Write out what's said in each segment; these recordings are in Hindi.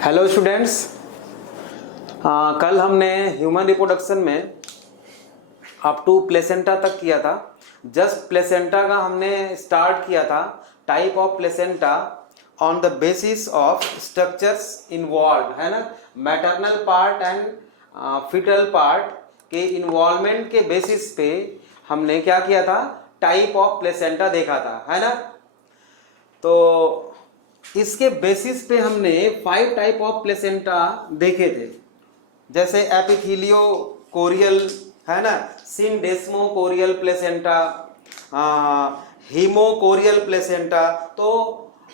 Hello students. कल हमने ह्यूमन रिप्रोडक्शन में अप टू प्लेसेंटा तक किया था। जस्ट प्लेसेंटा का हमने स्टार्ट किया था। Type of placenta on the basis of structures involve, है ना। Maternal part and fetal part के इन्वॉल्वमेंट के बेसिस पे हमने क्या किया था, टाइप ऑफ प्लेसेंटा देखा था, है ना। तो इसके बेसिस पे हमने 5 टाइप ऑफ प्लेसेंटा देखे थे, जैसे एपिथीलियो कोरियल, है ना, सिनडेस्मो कोरियल प्लेसेंटा, हीमोकोरियल प्लेसेंटा। तो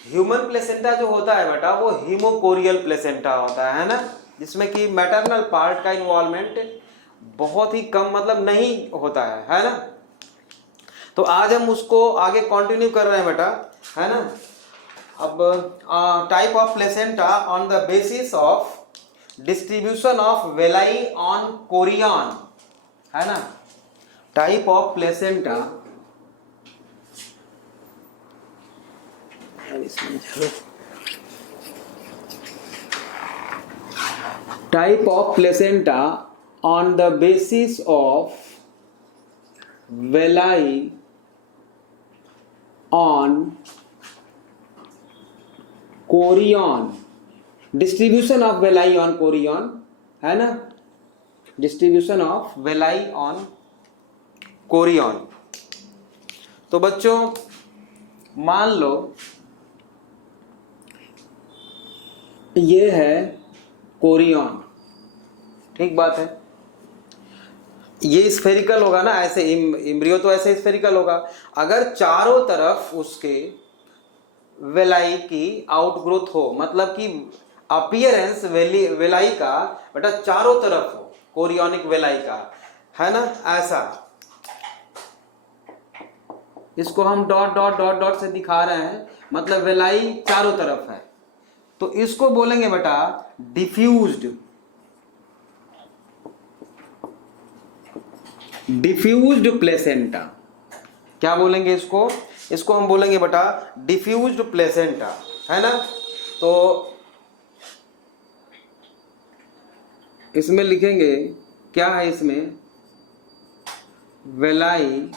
ह्यूमन प्लेसेंटा जो होता है बेटा वो हीमोकोरियल प्लेसेंटा होता है ना, जिसमें कि मैटरनल पार्ट का इन्वॉल्वमेंट बहुत ही कम, मतलब नहीं होता है ना। तो आज हम उसको आगे कंटिन्यू कर रहे हैं बेटा, है ना। अब type of placenta on the basis of distribution of villi on chorion, है ना। Type of placenta type of placenta on the basis of villi on chorion, distribution of villi on chorion, है ना, distribution of villi on chorion. तो बच्चों मान लो ये है कोरियन, ठीक बात है। ये स्फेरिकल होगा ना, ऐसे इम्ब्रियो तो ऐसे स्फेरिकल होगा। अगर चारों तरफ उसके वेलाई की आउटग्रोथ हो, मतलब कि अपीयरेंस वेलाई का बेटा चारों तरफ हो, कोरियोनिक वेलाई का, है ना, ऐसा। इसको हम डॉट डॉट डॉट डॉट से दिखा रहे हैं, मतलब वेलाई चारों तरफ है। तो इसको बोलेंगे बेटा डिफ्यूज्ड, डिफ्यूज्ड प्लेसेंटा। क्या बोलेंगे इसको? इसको हम बोलेंगे बेटा डिफ्यूज्ड प्लेसेंटा, है ना। तो इसमें लिखेंगे क्या है, इसमें वेलाई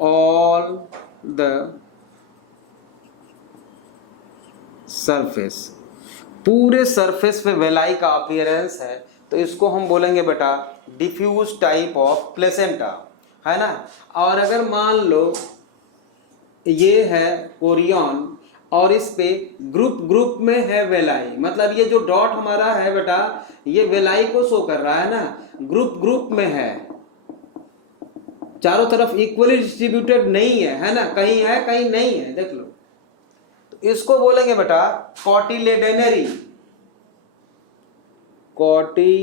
ऑल द सरफेस, पूरे सरफेस पे वेलाई का अपीयरेंस है। तो इसको हम बोलेंगे बेटा डिफ्यूज टाइप ऑफ प्लेसेंटा, है ना। और अगर मान लो ये है कोरियन और इस पे ग्रुप ग्रुप में है वेलाई, मतलब ये जो डॉट हमारा है बेटा ये वेलाई को शो कर रहा है ना, ग्रुप ग्रुप में है, चारों तरफ इक्वली डिस्ट्रीब्यूटेड नहीं है ना, कहीं है कहीं नहीं है, देख लो। तो इसको बोलेंगे बेटा कॉटिलेडनरी, कॉटिलेडनरी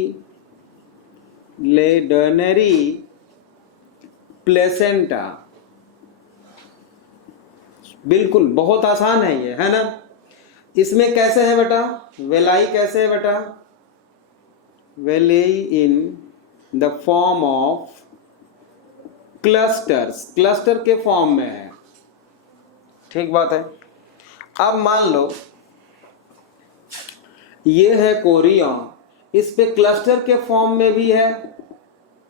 प्लेसेंटा। बिल्कुल बहुत आसान है ये, है ना। इसमें कैसे है बेटा वेलाई, कैसे है बेटा villi in the form of clusters, cluster के फॉर्म में है, ठीक बात है। अब मान लो ये है कोरियन, इस पे क्लस्टर के फॉर्म में भी है,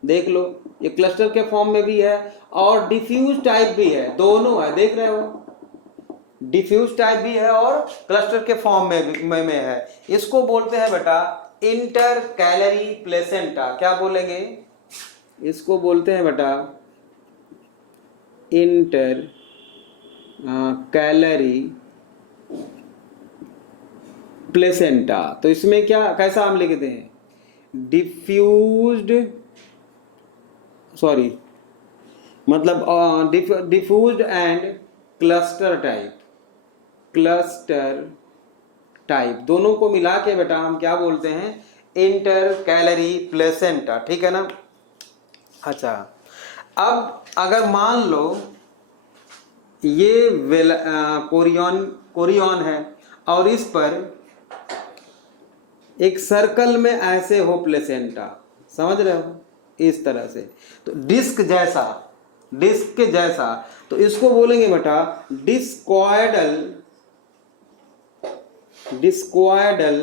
देख लो ये क्लस्टर के फॉर्म में भी है और डिफ्यूज टाइप भी है, दोनों है, देख रहे हो, डिफ्यूज टाइप भी है और क्लस्टर के फॉर्म में है। इसको बोलते हैं बेटा इंटर कैलरी प्लेसेंटा। क्या बोलेंगे? इसको बोलते हैं बेटा इंटर कैलरी प्लेसेंटा। तो इसमें क्या, कैसा हम लिखते हैं, डिफ्यूज्ड, सॉरी मतलब diffused and cluster type, cluster type दोनों को मिला के बेटा हम क्या बोलते हैं, इंटर कैलरी प्लेसेंटा, ठीक है ना। अच्छा, अब अगर मान लो ये कोरियन है और इस पर एक सर्कल में ऐसे हो प्लेसेंटा, समझ रहे हो, इस तरह से, तो डिस्क जैसा, डिस्क के जैसा, तो इसको बोलेंगे बेटा डिस्कॉइडल डिस्क्वाइडल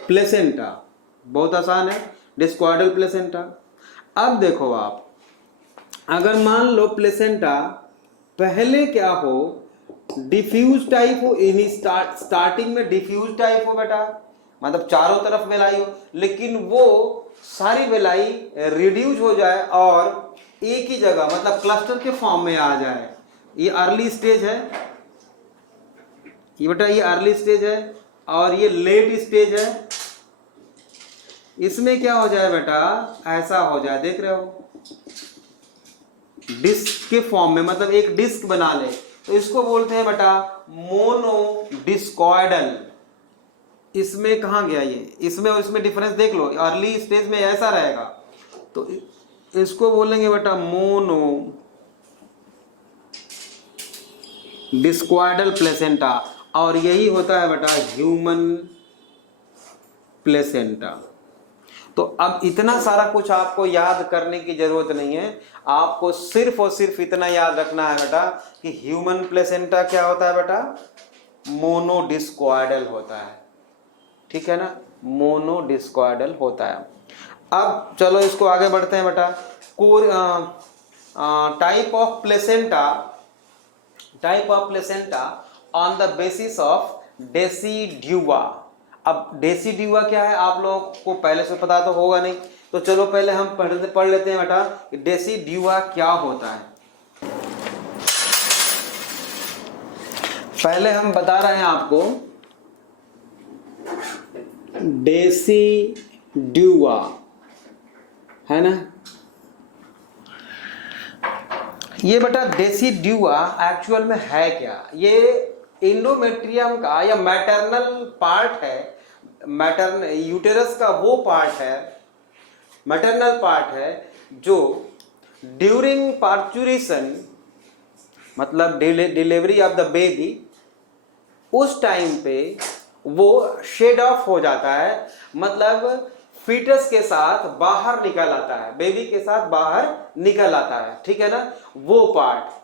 प्लेसेंटा, बहुत आसान है, डिस्क्वाइडल प्लेसेंटा। अब देखो आप, अगर मान लो प्लेसेंटा पहले क्या हो, डिफ्यूज टाइप हो, स्टार्टिंग में डिफ्यूज टाइप हो बेटा, मतलब चारों तरफ वेलाई हो, लेकिन वो सारी वेलाई रिड्यूस हो जाए और एक ही जगह मतलब क्लस्टर के फॉर्म में आ जाए। ये अर्ली स्टेज है, ये बेटा ये अर्ली स्टेज है और ये लेट स्टेज है। इसमें क्या हो जाए बेटा, ऐसा हो जाए, देख रहे हो, डिस्क के फॉर्म में, मतलब एक डिस्क बना ले, तो इसको बोलते हैं बेटा मोनोडिस्कॉइडल। इसमें कहाँ गया ये, इसमें और इसमें डिफरेंस देख लो, अर्ली स्टेज में ऐसा रहेगा, तो इसको बोलेंगे बेटा मोनो डिस्क्वाइडल प्लेसेंटा, और यही होता है बेटा ह्यूमन प्लेसेंटा। तो अब इतना सारा कुछ आपको याद करने की जरूरत नहीं है, आपको सिर्फ और सिर्फ इतना याद रखना है बेटा कि ह्यूमन प्लेसेंटा क्या होता है बेटा, मोनोडिस्क्वाइडल होता है, ठीक है ना, मोनोडिस्क्वाइडल होता है। अब चलो इसको आगे बढ़ते हैं बेटा। Type of placenta on the basis of decidua. अब डेसिड्यूआ क्या है आप लोगों को पहले से पता तो होगा नहीं, तो चलो पहले हम पढ़ लेते हैं बेटा डेसिड्यूआ क्या होता है। पहले हम बता रहे हैं आपको डेसिड्यूआ, है ना। ये बेटा डेसिड्यूआ एक्चुअल में है क्या, ये इंडोमेट्रियम का या मैटरनल पार्ट है, यूटेरस का वो पार्ट है, मैटरनल पार्ट है जो ड्यूरिंग पार्चुरेशन, मतलब डिलीवरी ऑफ द बेबी, उस टाइम पे वो शेड ऑफ हो जाता है, मतलब फीटस के साथ बाहर निकल आता है, बेबी के साथ बाहर निकल आता है, ठीक है ना, वो part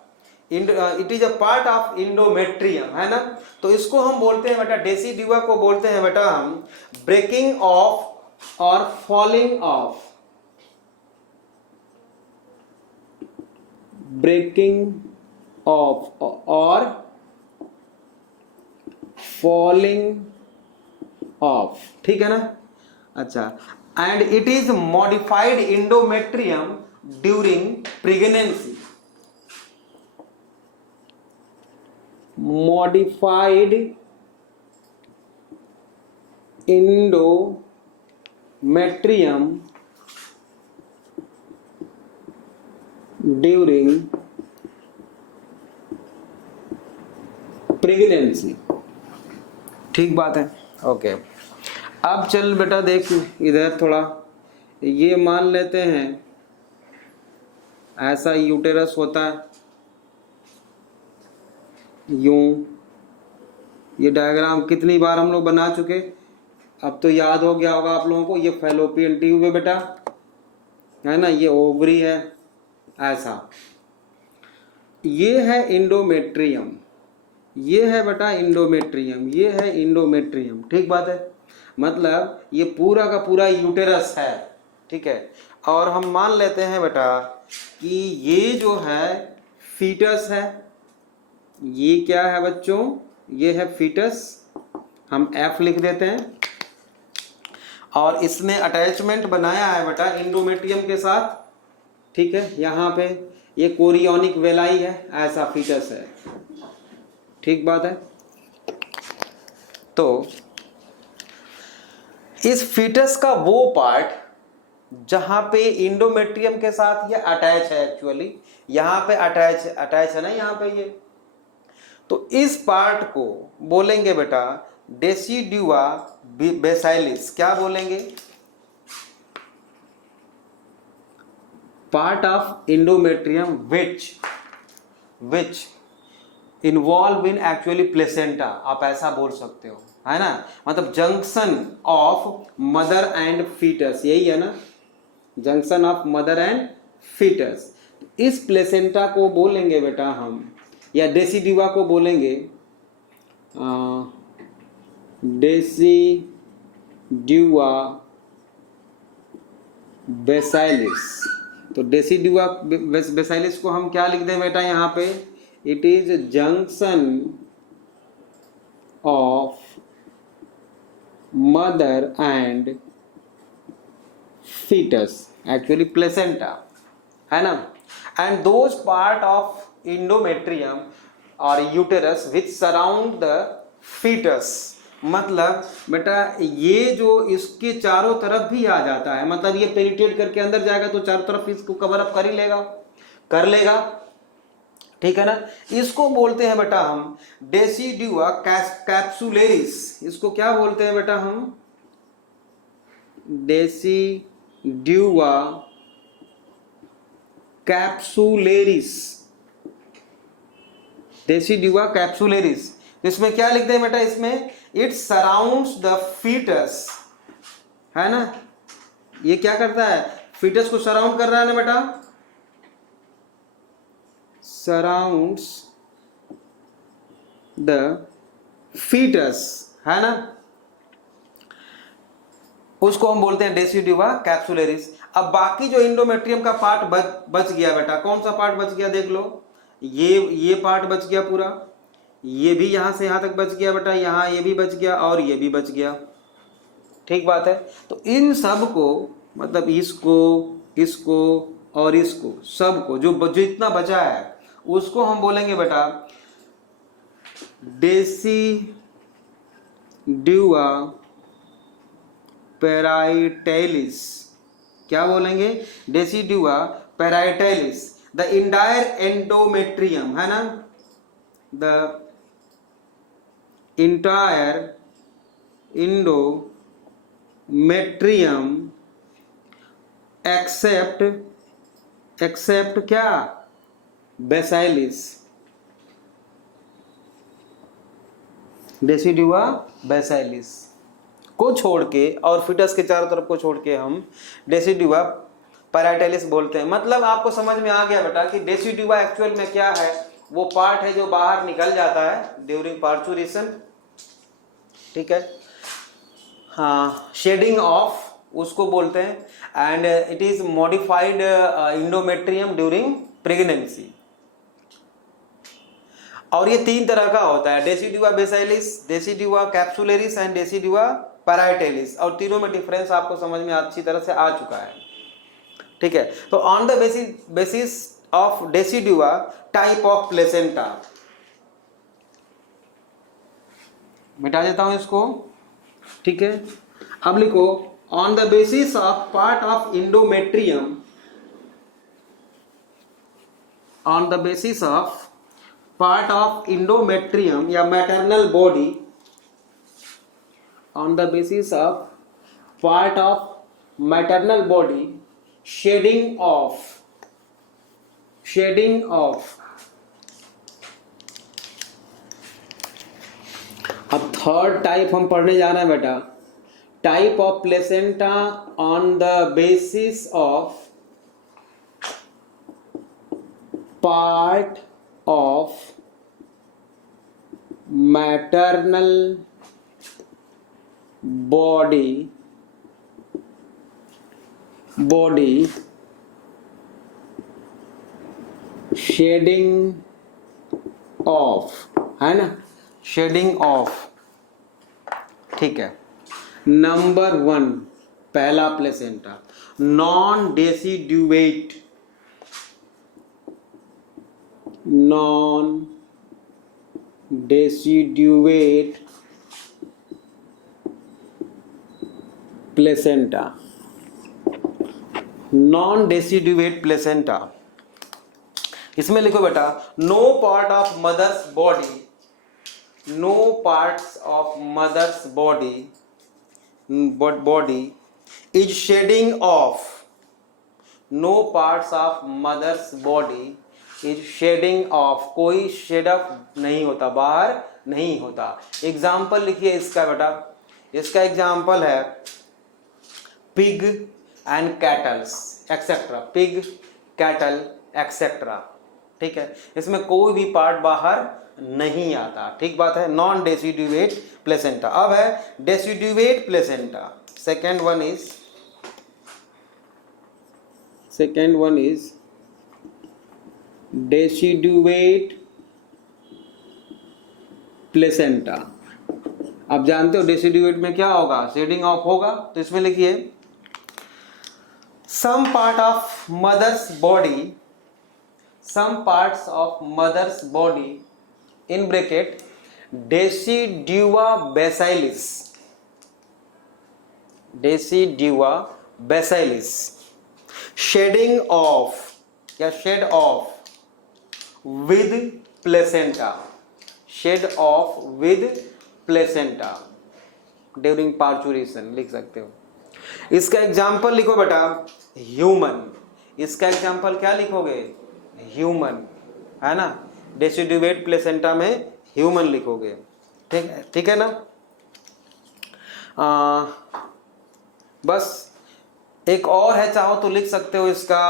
it is a part of endometrium, है ना। तो इसको हम बोलते हैं बेटा, डेसिड्यूआ को बोलते हैं बेटा हम ब्रेकिंग ऑफ और फॉलिंग ऑफ, ब्रेकिंग ऑफ और फॉलिंग ऑफ, ठीक है ना। अच्छा, and it is modified endometrium during pregnancy, modified endometrium during pregnancy, ठीक बात है, ओके। अब चल बेटा देख इधर थोड़ा, ये मान लेते हैं ऐसा यूटेरस होता है, यूं, ये डायग्राम कितनी बार हम लोग बना चुके, अब तो याद हो गया होगा आप लोगों को। ये फैलोपियन ट्यूब है बेटा, है ना, ये ओवरी है, ऐसा, ये है इंडोमेट्रियम, ये है बेटा इंडोमेट्रियम, ये है इंडोमेट्रियम, ठीक बात है, मतलब ये पूरा का पूरा यूटेरस है, ठीक है। और हम मान लेते हैं बेटा कि ये जो है फीटस है, ये क्या है बच्चों, ये है फीटस, हम F लिख देते हैं, और इसने अटैचमेंट बनाया है बेटा इंडोमेट्रियम के साथ, ठीक है। यहाँ पे ये कोरियोनिक वेलाई है, ऐसा फीटस है, ठीक बात है। तो इस फीटस का वो पार्ट जहां पे इंडोमेट्रियम के साथ ये अटैच है, एक्चुअली यहां पे अटैच है ना, यहां पे ये, तो इस पार्ट को बोलेंगे बेटा डेसिड्यूआ बेसाइलिस, क्या बोलेंगे, part of endometrium which involve in actually placenta, आप ऐसा बोल सकते हो, है ना, मतलब junction of mother and fetus, यही है ना, junction of mother and fetus. इस प्लेसेंटा को बोलेंगे बेटा हम, या डेसिड्यूआ को बोलेंगे डेसिडुआ बेसाइलिस। तो डेसिडुआ बेसाइलिस को हम क्या लिख दें बेटा यहाँ पे? It is junction of mother and fetus, actually placenta, है ना। And those part of endometrium और uterus which surround the fetus, मतलब बेटा ये जो इसके चारों तरफ भी आ जाता है, मतलब ये पेनिट्रेट करके अंदर जाएगा तो चारों तरफ इसको कवर अप कर ही लेगा, कर लेगा, ठीक है ना। इसको बोलते हैं बेटा हम डेसिडुआ कैप्सुलेरिस। इसको क्या बोलते हैं बेटा हम? Decidua capsularis, decidua capsularis. इसमें क्या लिखते हैं बेटा? इसमें इट सराउंड्स द फीटस, है ना। ये क्या करता है? फीटस को सराउंड कर रहा है ना बेटा, सराउंड्स द फीटस, है ना। उसको हम बोलते हैं डेसिडुआ कैप्सुलेरिस। अब बाकी जो इंडोमेट्रियम का पार्ट बच गया बेटा, कौन सा पार्ट बच गया देख लो। ये पार्ट बच गया पूरा, ये भी यहां से यहां तक बच गया बेटा, यहां ये भी बच गया और ये भी बच गया, ठीक बात है। तो इन सब को, मतलब इसको, इसको और इसको, सबको जो इतना बचा है उसको हम बोलेंगे बेटा डेसिडुआ पैराइटैलिस। क्या बोलेंगे? डेसिडुआ पैराइटैलिस। द इंटायर एंडोमेट्रियम, है ना, द इंटायर इंडोमेट्रियम एक्सेप्ट क्या? बेसाइलिस, डेसिडुआ बेसाइलिस को छोड़ के और फिटस के चारों तरफ को छोड़ के हम डेसिडुआ पैराइटैलिस बोलते हैं। मतलब आपको समझ में आ गया बेटा कि डेसिडुआ एक्चुअल में क्या है? वो पार्ट है जो बाहर निकल जाता है ड्यूरिंग पार्चुरेशन, ठीक है। हाँ, शेडिंग ऑफ उसको बोलते हैं। And it is modified endometrium during pregnancy. और ये तीन तरह का होता है, decidua basalis, decidua capsularis and decidua parietalis. और तीनों में डिफरेंस आपको समझ में अच्छी तरह से आ चुका है, ठीक है। तो on the basis of decidua type of placenta, मिटा देता हूं इसको, ठीक है। अब लिखो on the basis of part of endometrium, on the basis of part of endometrium या maternal body, on the basis of part of maternal body, shedding of अब थर्ड टाइप हम पढ़ने जा रहे हैं बेटा, type of placenta on the basis of part of maternal body shedding off, है ना, शेडिंग ऑफ, ठीक है। नंबर 1 पहला placenta non deciduate, non deciduate placenta, non deciduate placenta. इसमें लिखो बेटा no part of mother's body, no parts of mother's body is shedding off, no parts of mother's body is shedding off, कोई शेड ऑफ नहीं होता, बाहर नहीं होता। एग्जाम्पल लिखिए इसका बेटा, इसका एग्जाम्पल है pig and kettles etcetera, pig cattle etcetera, ठीक है, इसमें कोई भी पार्ट बाहर नहीं आता, ठीक बात है, नॉन डेसिड्यूवेट प्लेसेंटा। अब है deciduate placenta, second one is deciduate placenta. आप जानते हो डेसिड्यूवेट में क्या होगा, शेडिंग ऑफ होगा, तो इसमें लिखिए some parts of mother's body in bracket decidua basalis shedding off या shed off with placenta, shed off with placenta during parturition लिख सकते हो। इसका एग्जाम्पल लिखो बेटा ह्यूमन, इसका एग्जाम्पल क्या लिखोगे, ह्यूमन, है ना, डेसिड्यूवेट प्लेसेंटा में ह्यूमन लिखोगे, ठीक है ना। बस एक और है, चाहो तो लिख सकते हो इसका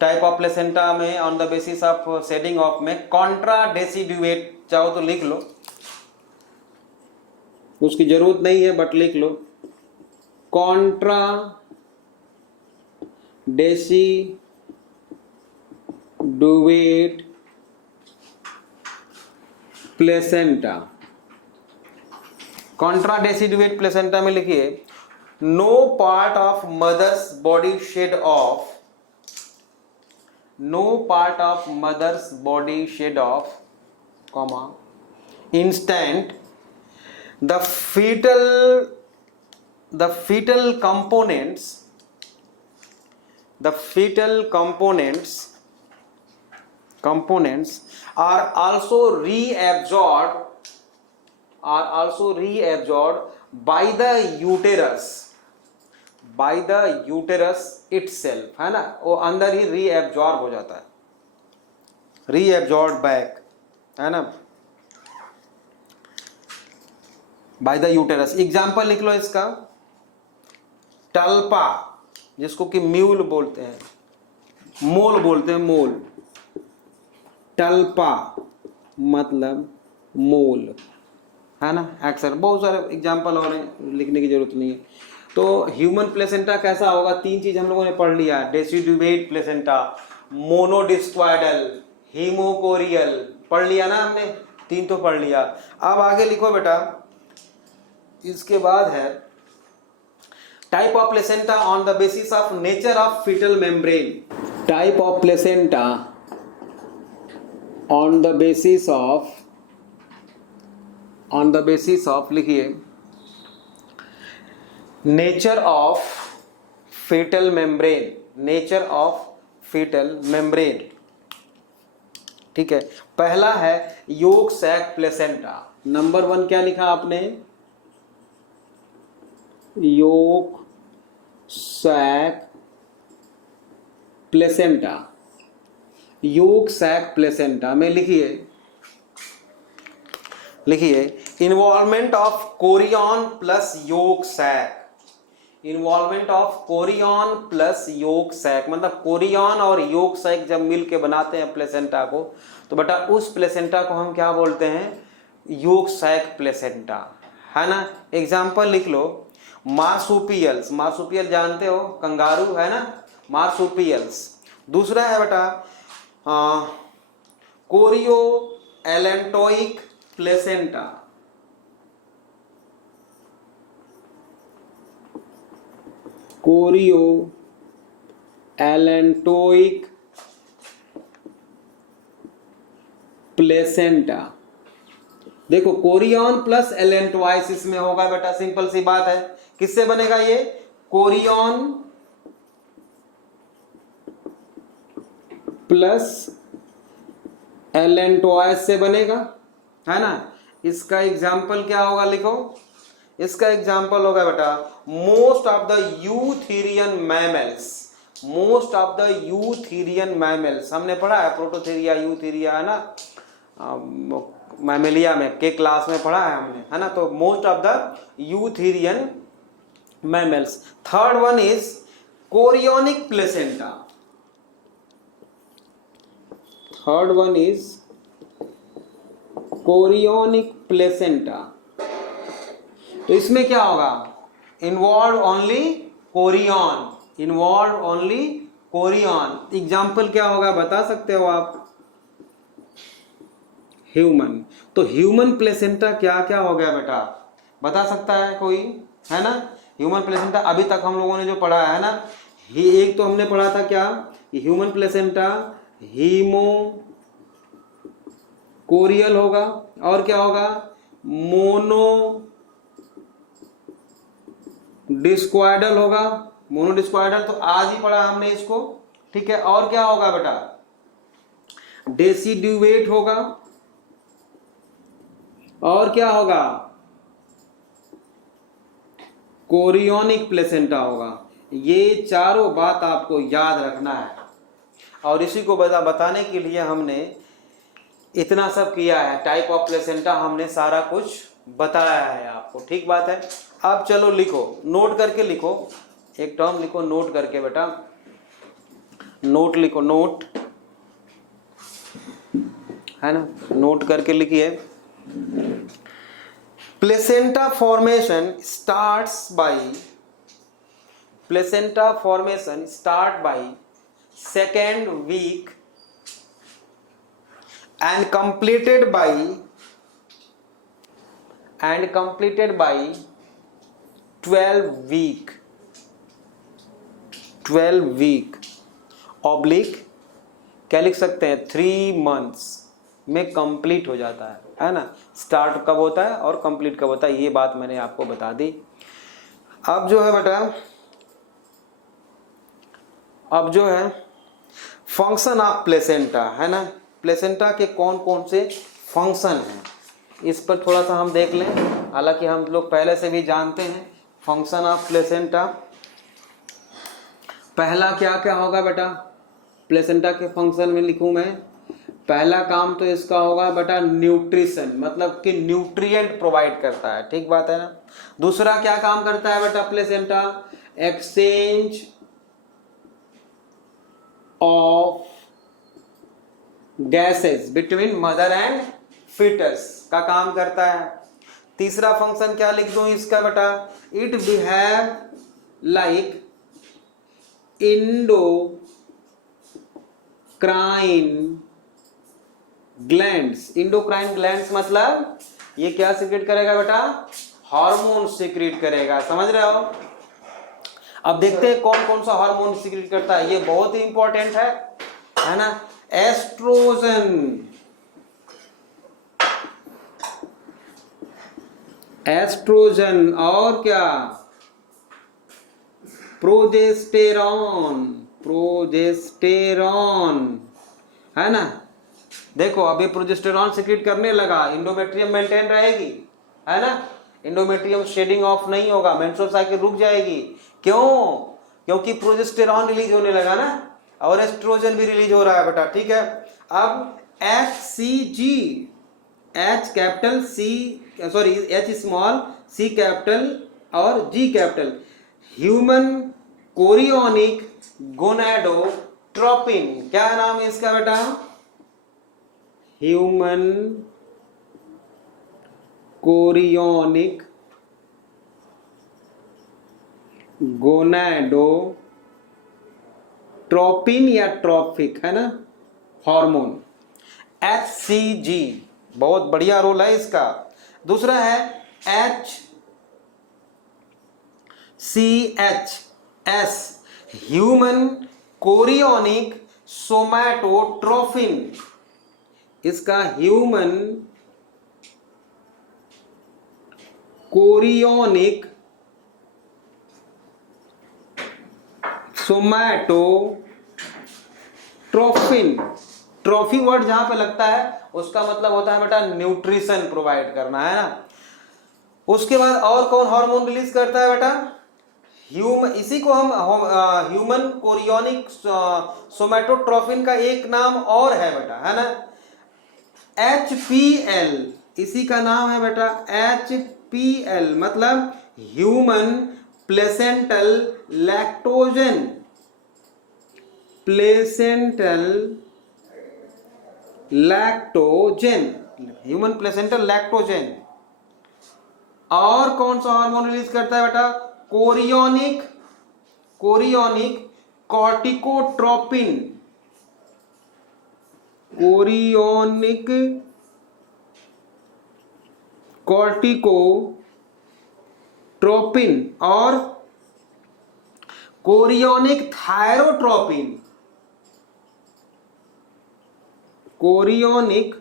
टाइप ऑफ प्लेसेंटा में on the basis of shedding of में कॉन्ट्रा डेसिड्यूवेट, चाहो तो लिख लो, उसकी जरूरत नहीं है बट लिख लो, contra deciduate placenta. Contra deciduate placenta में लिखिए no part of mother's body shed off, no part of mother's body shed off, comma, instant the fetal components are also reabsorbed by the uterus itself, है ना, वो अंदर ही रीएब्जॉर्ब हो जाता है, रीएब्जॉर्ब बैक, है ना, बाय द यूटेरस। एग्जाम्पल लिख लो इसका, टल्पा, जिसको कि म्यूल बोलते हैं, मोल बोलते हैं, मोल, टल्पा मतलब मोल, है ना, एक्सर, बहुत सारे एग्जाम्पल और हैं, लिखने की जरूरत नहीं है। तो ह्यूमन प्लेसेंटा कैसा होगा, तीन चीज हम लोगों ने पढ़ लिया, डेसिड्यूवेट प्लेसेंटा, मोनोडिस्क्वाइडल, हीमोकोरियल, पढ़ लिया ना हमने, तीन तो पढ़ लिया। अब आगे लिखो बेटा, इसके बाद है type of placenta on the basis of nature of fetal membrane, type of placenta on the basis of लिखिए nature of fetal membrane, nature of fetal membrane, ठीक है। पहला है योक सैक प्लेसेंटा, नंबर 1 क्या लिखा आपने, yolk sac placenta, yolk sac placenta में लिखिए involvement of chorion plus yolk sac, involvement of chorion plus yolk sac, मतलब कोरियन और योक सैक जब मिल के बनाते हैं प्लेसेंटा को, तो बेटा उस प्लेसेंटा को हम क्या बोलते हैं, योक सैक प्लेसेंटा, है ना। एग्जाम्पल लिख लो, मार्सुपियल्स, मार्सुपियल जानते हो, कंगारू, है ना, मार्सुपियल्स। दूसरा है बेटा chorio allantoic placenta, chorio allantoic placenta. देखो कोरियन प्लस एलेंटोइसिस में होगा बेटा, सिंपल सी बात है, किससे बनेगा ये, कोरियन प्लस एलेंटोइस से बनेगा, है ना। इसका एग्जाम्पल क्या होगा, लिखो, इसका एग्जाम्पल होगा बेटा most of the eutherian mammals, most of the eutherian mammals, हमने पढ़ा है प्रोटोथेरिया, यूथेरिया, है ना, मैमेलिया में के क्लास में पढ़ा है हमने, है ना। तो most of the eutherian mammals. Third one is chorionic placenta, third one is chorionic placenta. तो इसमें क्या होगा, involve only Korean, involve only Korean. Example क्या होगा बता सकते हो आप, ह्यूमन। तो ह्यूमन प्लेसेंटा क्या क्या हो गया बेटा, बता सकता है कोई, है ना। ह्यूमन प्लेसेंटा अभी तक हम लोगों ने जो पढ़ा है ना, एक तो हमने पढ़ा था क्या, ह्यूमन प्लेसेंटा हीमो कोरियल होगा, और क्या होगा, मोनो डिस्क्वाइडल होगा, मोनो डिस्क्वाइडल तो आज ही पढ़ा हमने इसको, ठीक है। और क्या होगा बेटा, डेसिड्यूवेट होगा, और क्या होगा, कोरियोनिक प्लेसेंटा होगा। ये चारों बात आपको याद रखना है, और इसी को बताने के लिए हमने इतना सब किया है। टाइप ऑफ प्लेसेंटा हमने सारा कुछ बताया है आपको, ठीक बात है। अब चलो लिखो, नोट करके लिखो, एक टर्म लिखो नोट करके बेटा, नोट लिखो, नोट है ना, नोट करके लिखिए। Placenta formation starts by second week and completed by 12 week oblique क्या लिख सकते हैं, 3 months में कंप्लीट हो जाता है ना। स्टार्ट कब होता है और कंप्लीट कब होता है, ये बात मैंने आपको बता दी। अब जो है बेटा, अब जो है फंक्शन ऑफ प्लेसेंटा, है ना, प्लेसेंटा के कौन कौन से फंक्शन हैं, इस पर थोड़ा सा हम देख लें। हालांकि हम लोग पहले से भी जानते हैं फंक्शन ऑफ प्लेसेंटा। पहला क्या क्या होगा बेटा, प्लेसेंटा के फंक्शन में लिखूं मैं, पहला काम तो इसका होगा बेटा न्यूट्रिशन, मतलब कि न्यूट्रिएंट प्रोवाइड करता है, ठीक बात है ना। दूसरा क्या काम करता है बेटा placenta, exchange of gases between mother and fetus का काम करता है। तीसरा फंक्शन क्या लिख दूं इसका बेटा, it behave like endocrine glands. Endocrine glands मतलब ये क्या सीक्रेट करेगा बेटा, हार्मोन सीक्रेट करेगा, समझ रहे हो। अब देखते हैं कौन कौन सा हार्मोन सीक्रेट करता है, ये बहुत ही इंपॉर्टेंट है ना। एस्ट्रोजन और क्या, प्रोजेस्टेरॉन है ना। देखो अभी प्रोजेस्टेरॉन सीक्रेट करने लगा, इंडोमेट्रियम मेंटेन रहेगी, है ना। इंडोमेट्रियम शेडिंग ऑफ नहीं होगा, मेंस्ट्रुअल साइकिल रुक जाएगी। क्यों, क्योंकि प्रोजेस्टेरॉन रिलीज होने लगा ना, और एस्ट्रोजन भी रिलीज हो रहा है बेटा, ठीक है। अब HCG, H capital H small, C capital और G capital, human chorionic gonadotropin, क्या नाम है इसका बेटा, ह्यूमन कोरियोनिक गोनाडोट्रोपिन या ट्रॉफिक, है ना, हार्मोन HCG, बहुत बढ़िया रोल है इसका। दूसरा है HCHS, ह्यूमन कोरियोनिक सोमैटोट्रोफिन, इसका ह्यूमन कोरियोनिक सोमैटोट्रोफिन। ट्रॉफी वर्ड जहां पे लगता है उसका मतलब होता है बेटा न्यूट्रिशन प्रोवाइड करना, है ना। उसके बाद और कौन हार्मोन रिलीज करता है बेटा, इसी को हम ह्यूमन कोरियोनिक सोमैटोट्रोफिन का एक नाम और है बेटा, है ना, HPL, इसी का नाम है बेटा HPL, मतलब human placental lactogen, placental lactogen, human placenta lactogen. और कौन सा हार्मोन रिलीज करता है बेटा? कोरियोनिक कॉर्टिकोट्रोपिन, कोरियोनिक कॉर्टिकोट्रोपिन और कोरियोनिक थायरोट्रोपिन, कोरियोनिक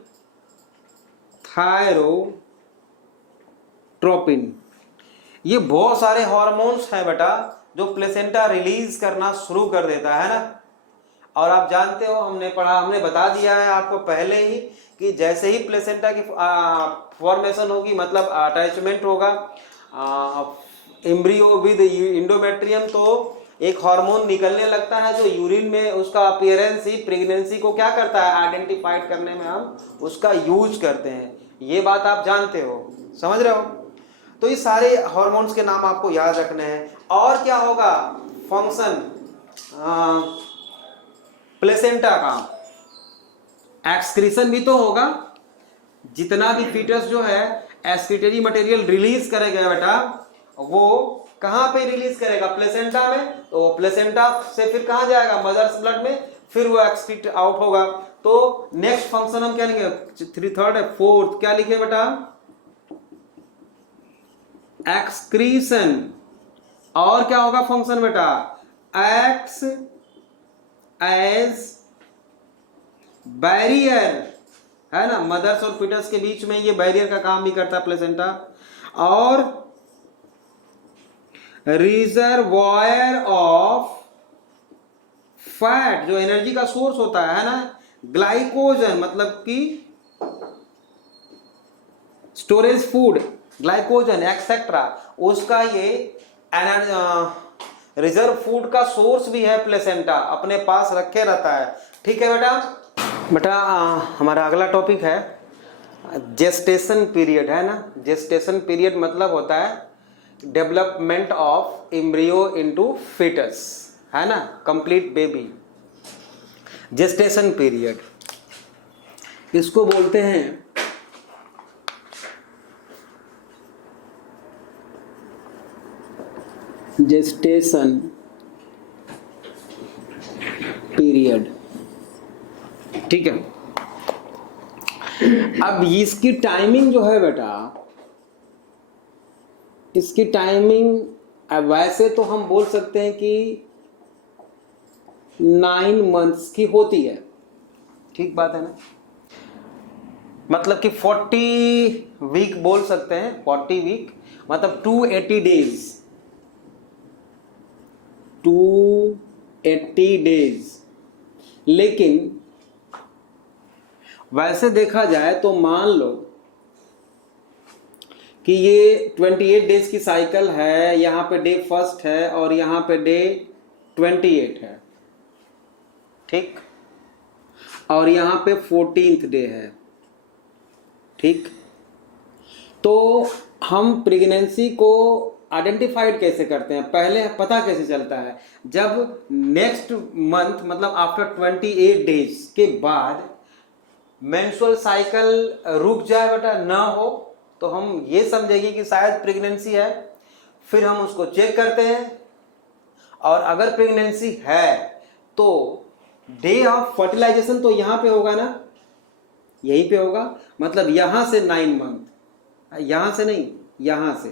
थायरोट्रोपिन। ये बहुत सारे हार्मोन्स हैं बेटा जो प्लेसेंटा रिलीज करना शुरू कर देता है ना। और आप जानते हो, हमने बता दिया है आपको पहले ही कि जैसे ही प्लेसेंटा की फॉर्मेशन होगी, मतलब अटैचमेंट होगा एम्ब्रियो विद इंडोमेट्रियम, तो एक हार्मोन निकलने लगता है जो यूरिन में उसका अपीयरेंस ही प्रेगनेंसी को क्या करता है, आइडेंटिफाइड करने में हम उसका यूज करते हैं। ये बात आप जानते हो, समझ रहे हो? तो ये सारे हार्मोन्स के नाम आपको याद रखने हैं। और क्या होगा फंक्शन प्लेसेंटा का? एक्सक्रीशन भी तो होगा। जितना भी फीटस जो है एक्सक्रीटरी मटेरियल रिलीज करेगा बेटा, वो कहां पे रिलीज करेगा? प्लेसेंटा में। तो प्लेसेंटा से फिर कहां जाएगा? मदर्स ब्लड में, फिर वो एक्सक्रीट आउट होगा। तो नेक्स्ट फंक्शन हम क्या लिखेंगे? 3rd है, 4th क्या लिखे बेटा? एक्सक्रीशन। और क्या होगा फंक्शन बेटा? एक्ट्स एज बैरियर, है ना, मदर्स और फीटस के बीच में ये बैरियर का काम भी करता है प्लेसेंटा। और रिजर्वॉयर ऑफ फैट, जो एनर्जी का सोर्स होता है ना, ग्लाइकोजन, मतलब कि स्टोरेज फूड, ग्लाइकोजन एक्सेट्रा, उसका ये रिजर्व फूड का सोर्स भी है प्लेसेंटा, अपने पास रखे रहता है। ठीक है बेटा हमारा अगला टॉपिक है जेस्टेशन पीरियड, है ना। जेस्टेशन पीरियड मतलब होता है development of embryo into fetus, है ना, कंप्लीट बेबी। जेस्टेशन पीरियड इसको बोलते हैं जेस्टेशन पीरियड। ठीक है, अब इसकी टाइमिंग जो है बेटा, इसकी टाइमिंग वैसे तो हम बोल सकते हैं कि 9 मंथ्स की होती है। ठीक बात है ना, मतलब कि 40 वीक बोल सकते हैं, 40 वीक मतलब 280 डेज, 280 डेज। लेकिन वैसे देखा जाए तो मान लो कि ये 28 डेज की साइकिल है, यहां पे डे 1 है और यहां पे डे 28 है, ठीक, और यहां पे 14th डे है। ठीक, तो हम प्रेगनेंसी को आइडेंटिफाइड कैसे करते हैं? पहले पता कैसे चलता है? जब नेक्स्ट मंथ मतलब आफ्टर 28 डेज के बाद मेंस्ट्रुअल साइकिल रुक जाए बेटा, ना हो, तो हम ये समझेंगे कि शायद प्रेगनेंसी है। फिर हम उसको चेक करते हैं और अगर प्रेगनेंसी है तो डे ऑफ फर्टिलाइजेशन तो यहां पे होगा ना, यहीं पे होगा, मतलब यहां से 9 मंथ, यहां से नहीं, यहां से।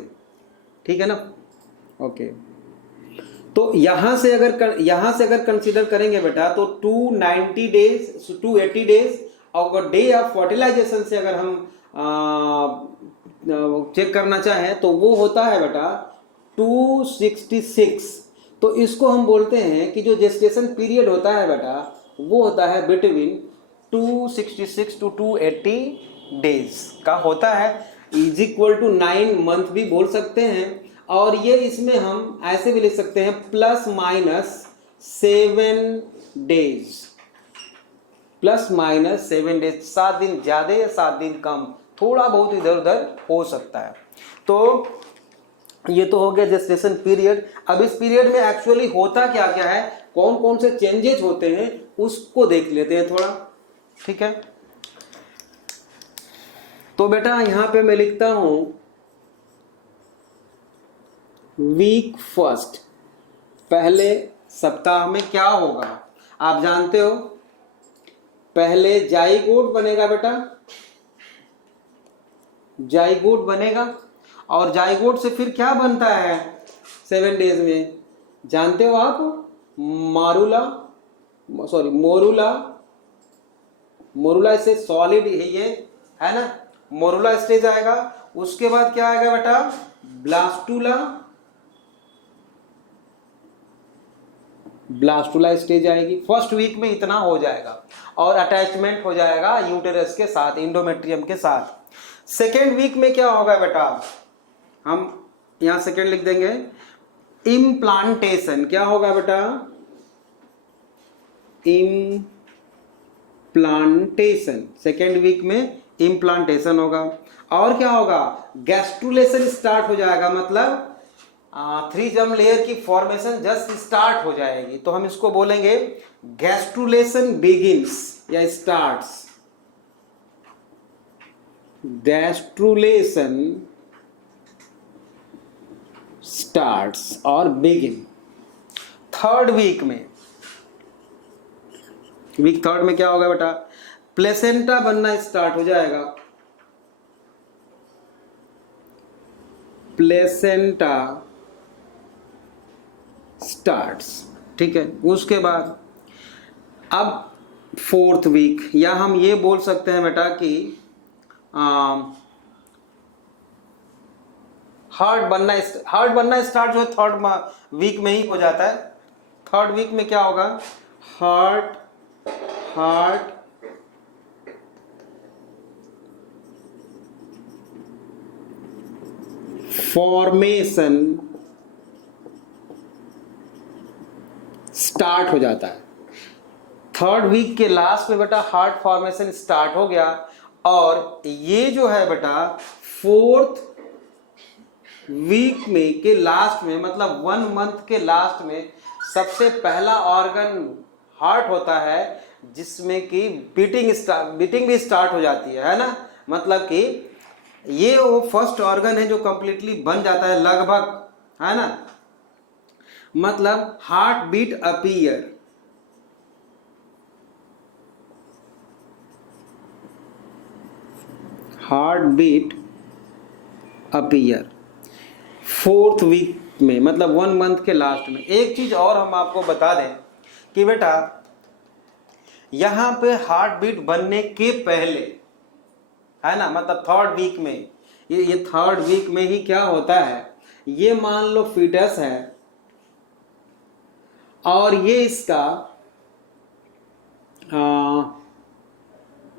ठीक है ना, ओके। तो यहां से अगर कंसीडर करेंगे बेटा तो 290 डेज, 280 डेज, और डे ऑफ फर्टिलाइजेशन से अगर हम चेक करना चाहें तो वो होता है बेटा 266। तो इसको हम बोलते हैं कि जो जेस्टेशन पीरियड होता है बेटा, वो होता है बिटवीन 266 टू 280 डेज का होता है, इज इक्वल टू 9 मंथ भी बोल सकते हैं। और ये इसमें हम ऐसे भी लिख सकते हैं +- 7 डेज, +- 7 डेज, 7 दिन ज्यादा या 7 दिन कम, थोड़ा बहुत इधर उधर हो सकता है। तो ये तो हो गया जेस्टेशन पीरियड। अब इस पीरियड में एक्चुअली होता क्या क्या है, कौन कौन से चेंजेस होते हैं, उसको देख लेते हैं थोड़ा। ठीक है, तो बेटा यहां पे मैं लिखता हूं वीक फर्स्ट, पहले सप्ताह में क्या होगा। आप जानते हो पहले जाइगोट बनेगा बेटा, जाइगोट बनेगा, और जाइगोट से फिर क्या बनता है 7 डेज में, जानते हो आप, मोरूला, मोरूला से सॉलिड ये है ना, मोरूला स्टेज आएगा। उसके बाद क्या आएगा बेटा, ब्लास्टूला, ब्लास्टूला स्टेज आएगी। फर्स्ट वीक में इतना हो जाएगा और अटैचमेंट हो जाएगा यूटेरस के साथ, इंडोमेट्रियम के साथ। सेकेंड वीक में क्या होगा बेटा, हम यहां सेकेंड लिख देंगे, इम्प्लांटेशन। क्या होगा बेटा, इम्प्लांटेशन, सेकेंड वीक में इम्प्लांटेशन होगा। और क्या होगा, गैस्ट्रुलेशन स्टार्ट हो जाएगा, मतलब 3 जर्म लेयर की फॉर्मेशन जस्ट स्टार्ट हो जाएगी, तो हम इसको बोलेंगे गैस्ट्रुलेशन बिगिंस या स्टार्ट्स, गैस्ट्रुलेशन स्टार्ट्स और बिगिन। थर्ड वीक में, वीक थर्ड में क्या होगा बेटा, प्लेसेंटा बनना स्टार्ट हो जाएगा, प्लेसेंटा स्टार्ट्स, ठीक है। उसके बाद अब फोर्थ वीक, या हम ये बोल सकते हैं बेटा कि हार्ट बनना स्टार्ट जो है थर्ड वीक में ही हो जाता है। थर्ड वीक में क्या होगा, हार्ट फॉर्मेशन स्टार्ट हो जाता है। थर्ड वीक के लास्ट में बेटा हार्ट फॉर्मेशन स्टार्ट हो गया, और ये जो है बेटा फोर्थ वीक में के लास्ट में, मतलब 1 मंथ के लास्ट में सबसे पहला ऑर्गन हार्ट होता है, जिसमें कि बीटिंग भी स्टार्ट हो जाती है ना। मतलब कि ये वो फर्स्ट ऑर्गन है जो कंप्लीटली बन जाता है लगभग, है ना। मतलब heart beat appear, heart beat appear fourth week में, मतलब 1 मंथ के लास्ट में। एक चीज और हम आपको बता दें कि बेटा यहां पे हार्ट बीट बनने के पहले, है ना, मतलब थर्ड वीक में, ये थर्ड वीक में ही क्या होता है, ये मान लो फीटस है और ये इसका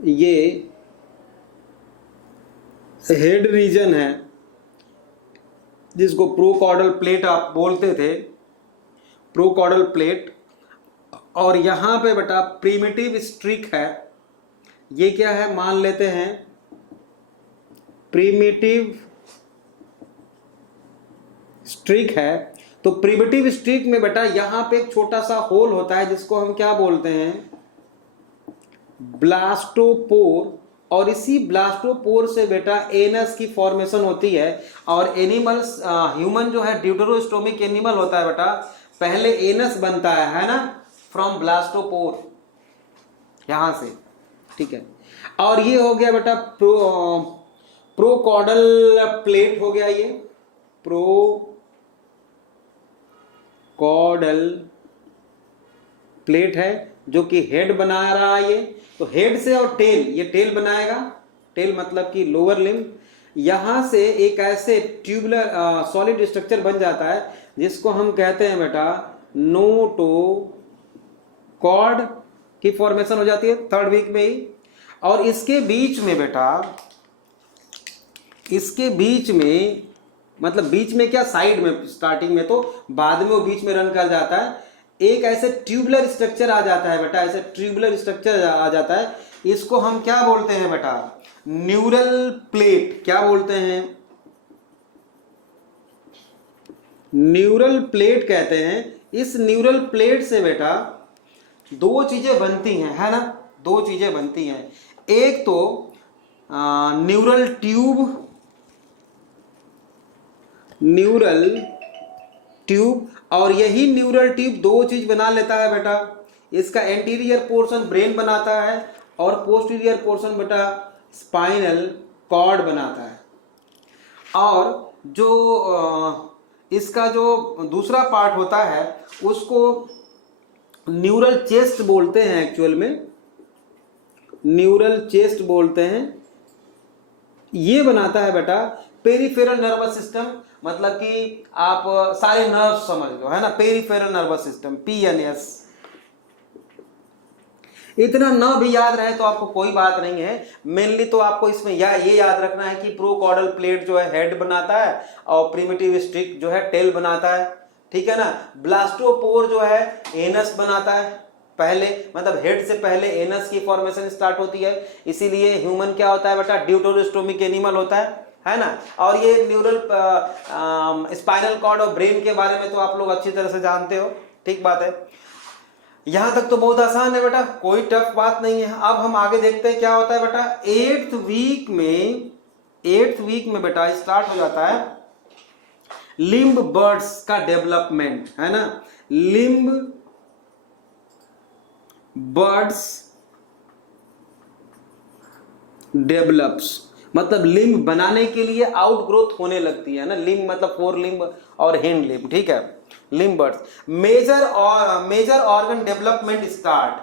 ये हेड रीजन है जिसको प्रोकॉर्डल प्लेट आप बोलते थे, प्रोकॉर्डल प्लेट, और यहां पे बेटा प्रिमिटिव स्ट्रिक है। ये क्या है, मान लेते हैं प्रिमिटिव स्ट्रिक है। तो प्रिमिटिव स्ट्रिक में बेटा यहां पे एक छोटा सा होल होता है जिसको हम क्या बोलते हैं, ब्लास्टोपोर, और इसी ब्लास्टोपोर से बेटा एनस की फॉर्मेशन होती है। और एनिमल्स, ह्यूमन जो है ड्यूटेरोस्टोमिक एनिमल होता है बेटा, पहले एनस बनता है ना, फ्रॉम ब्लास्टोपोर, यहां से, ठीक है। और ये हो गया बेटा प्रोकॉर्डल प्लेट हो गया, ये प्रोकॉर्डल प्लेट है जो कि हेड बना रहा है ये। तो हेड से और टेल, ये टेल बनाएगा, टेल मतलब कि लोअर लिम्ब, यहां से एक ऐसे ट्यूबुलर सॉलिड स्ट्रक्चर बन जाता है जिसको हम कहते हैं बेटा नोटोकॉर्ड की फॉर्मेशन हो जाती है थर्ड वीक में ही। और इसके बीच में बेटा, इसके बीच में, मतलब बीच में क्या, साइड में, स्टार्टिंग में तो, बाद में वो बीच में रन कर जाता है, एक ऐसे ट्यूबुलर स्ट्रक्चर आ जाता है बेटा, ऐसे ट्यूबुलर स्ट्रक्चर आ जाता है। इसको हम क्या बोलते हैं बेटा, न्यूरल प्लेट। क्या बोलते हैं, न्यूरल प्लेट कहते हैं। इस न्यूरल प्लेट से बेटा 2 चीजें बनती हैं, है ना, 2 चीजें बनती हैं। एक तो न्यूरल ट्यूब, और यही न्यूरल ट्यूब दो चीज बना लेता है बेटा। इसका एंटीरियर पोर्शन ब्रेन बनाता है और पोस्टीरियर पोर्शन बेटा स्पाइनल कॉर्ड बनाता है। और जो इसका जो दूसरा पार्ट होता है उसको न्यूरल चेस्ट बोलते हैं, एक्चुअल में न्यूरल चेस्ट बोलते हैं। ये बनाता है बेटा पेरिफेरल नर्वस सिस्टम, मतलब कि आप सारे नर्व समझ लो, है ना, पेरिफेरल नर्वस सिस्टम, PNS। इतना ना भी याद रहे तो आपको कोई बात नहीं है, मेनली तो आपको इसमें ये याद रखना है कि प्रोकॉर्डल प्लेट जो है हेड बनाता है और प्रिमिटिव स्टिक जो है टेल बनाता है, ठीक है ना। ब्लास्टोपोर जो है एनस बनाता है पहले, मतलब हेड से पहले एनस की फॉर्मेशन स्टार्ट होती है, इसीलिए ह्यूमन क्या होता है बेटा, ड्यूटेरोस्टोमिक एनिमल होता है ना। और ये न्यूरल स्पाइनल कॉर्ड और ब्रेन के बारे में तो आप लोग अच्छी तरह से जानते हो, ठीक बात है। यहां तक तो बहुत आसान है बेटा, कोई टफ बात नहीं है। अब हम आगे देखते हैं क्या होता है बेटा। 8th वीक में बेटा स्टार्ट हो जाता है लिम्ब बर्ड्स का डेवलपमेंट, है ना। लिम्ब बर्ड्स डेवलप्स, मतलब लिम्ब बनाने के लिए आउटग्रोथ होने लगती है ना। लिम्ब मतलब फोर लिम्ब और हिंड लिम्ब, ठीक है। Limb buds major organ development start,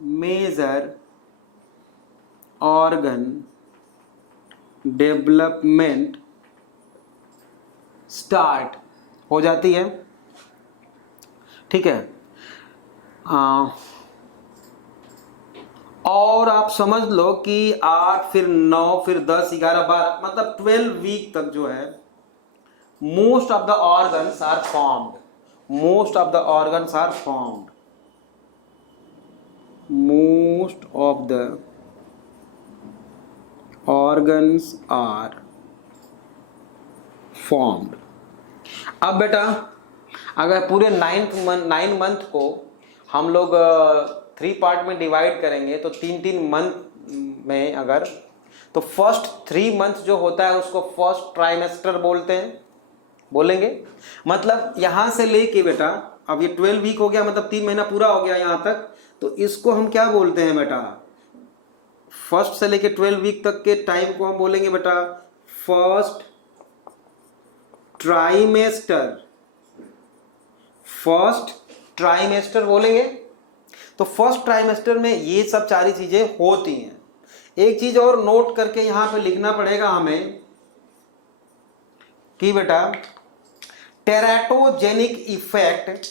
major organ development start हो जाती है, ठीक है। और आप समझ लो कि 8 फिर 9 फिर 10 11 12 मतलब 12 वीक तक जो है most of the organs are formed, most of the organs are formed, most of the organs are formed. अब बेटा अगर पूरे 9 मंथ को हम लोग 3 पार्ट में डिवाइड करेंगे तो 3 मंथ में अगर, तो फर्स्ट 3 मंथ जो होता है उसको फर्स्ट ट्राइमेस्टर बोलते हैं, बोलेंगे। मतलब यहां से लेके बेटा, अब ये 12 वीक हो गया, मतलब 3 महीना पूरा हो गया यहां तक, तो इसको हम क्या बोलते हैं बेटा, फर्स्ट से लेके 12 वीक तक के टाइम को हम बोलेंगे बेटा फर्स्ट ट्राइमेस्टर, फर्स्ट ट्राइमेस्टर बोलेंगे। तो फर्स्ट ट्राइमेस्टर में ये सब सारी चीजें होती हैं। एक चीज और नोट करके यहां पे लिखना पड़ेगा हमें कि बेटा टेराटोजेनिक इफेक्ट,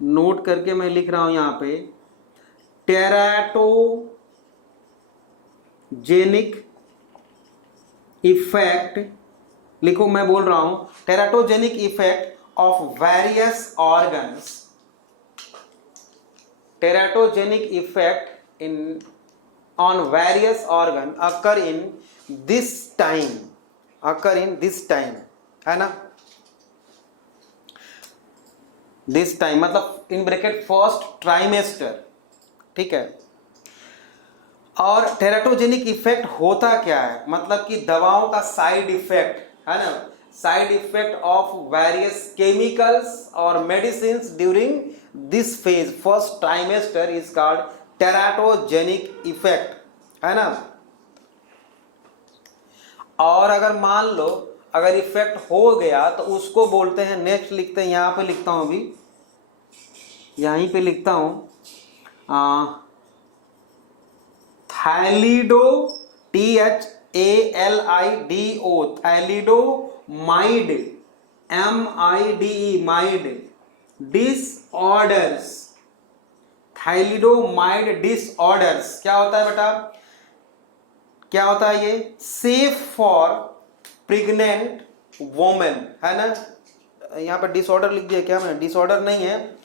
नोट करके मैं लिख रहा हूं यहां पे टेराटोजेनिक इफेक्ट, लिखो मैं बोल रहा हूं teratogenic effect of various organs, teratogenic effect on various organ occur in this time, है ना। this time मतलब इन ब्रैकेट फर्स्ट ट्राइमेस्टर, ठीक है। और टेराटोजेनिक इफेक्ट होता क्या है, मतलब कि दवाओं का साइड इफेक्ट, है ना, side effect of various chemicals और medicine during this phase first trimester is called teratogenic effect, है ना। और अगर मान लो अगर इफेक्ट हो गया तो उसको बोलते हैं, नेक्स्ट लिखते हैं, यहां पे लिखता हूं, अभी यहीं पे लिखता हूं थैलिडो, THALIDO, thalidomide, MIDE, might disorders, thalidomide disorders क्या होता है बेटा, क्या होता है ये, सेफ फॉर प्रेग्नेंट वोमेन, है ना। यहां पर डिसऑर्डर लिख दिया क्या मैंने, डिसऑर्डर नहीं है,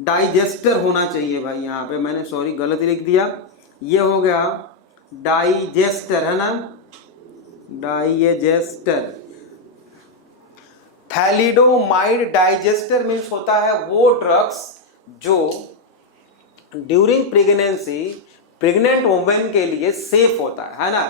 डाइजेस्टर होना चाहिए भाई, यहां पे मैंने सॉरी गलत लिख दिया, ये हो गया डाइजेस्टर, है ना, डाइजेस्टर। थैलिडोमाइड डाइजेस्टर मीन्स होता है वो ड्रग्स जो ड्यूरिंग प्रेगनेंसी प्रेग्नेंट वुमेन के लिए सेफ होता है ना।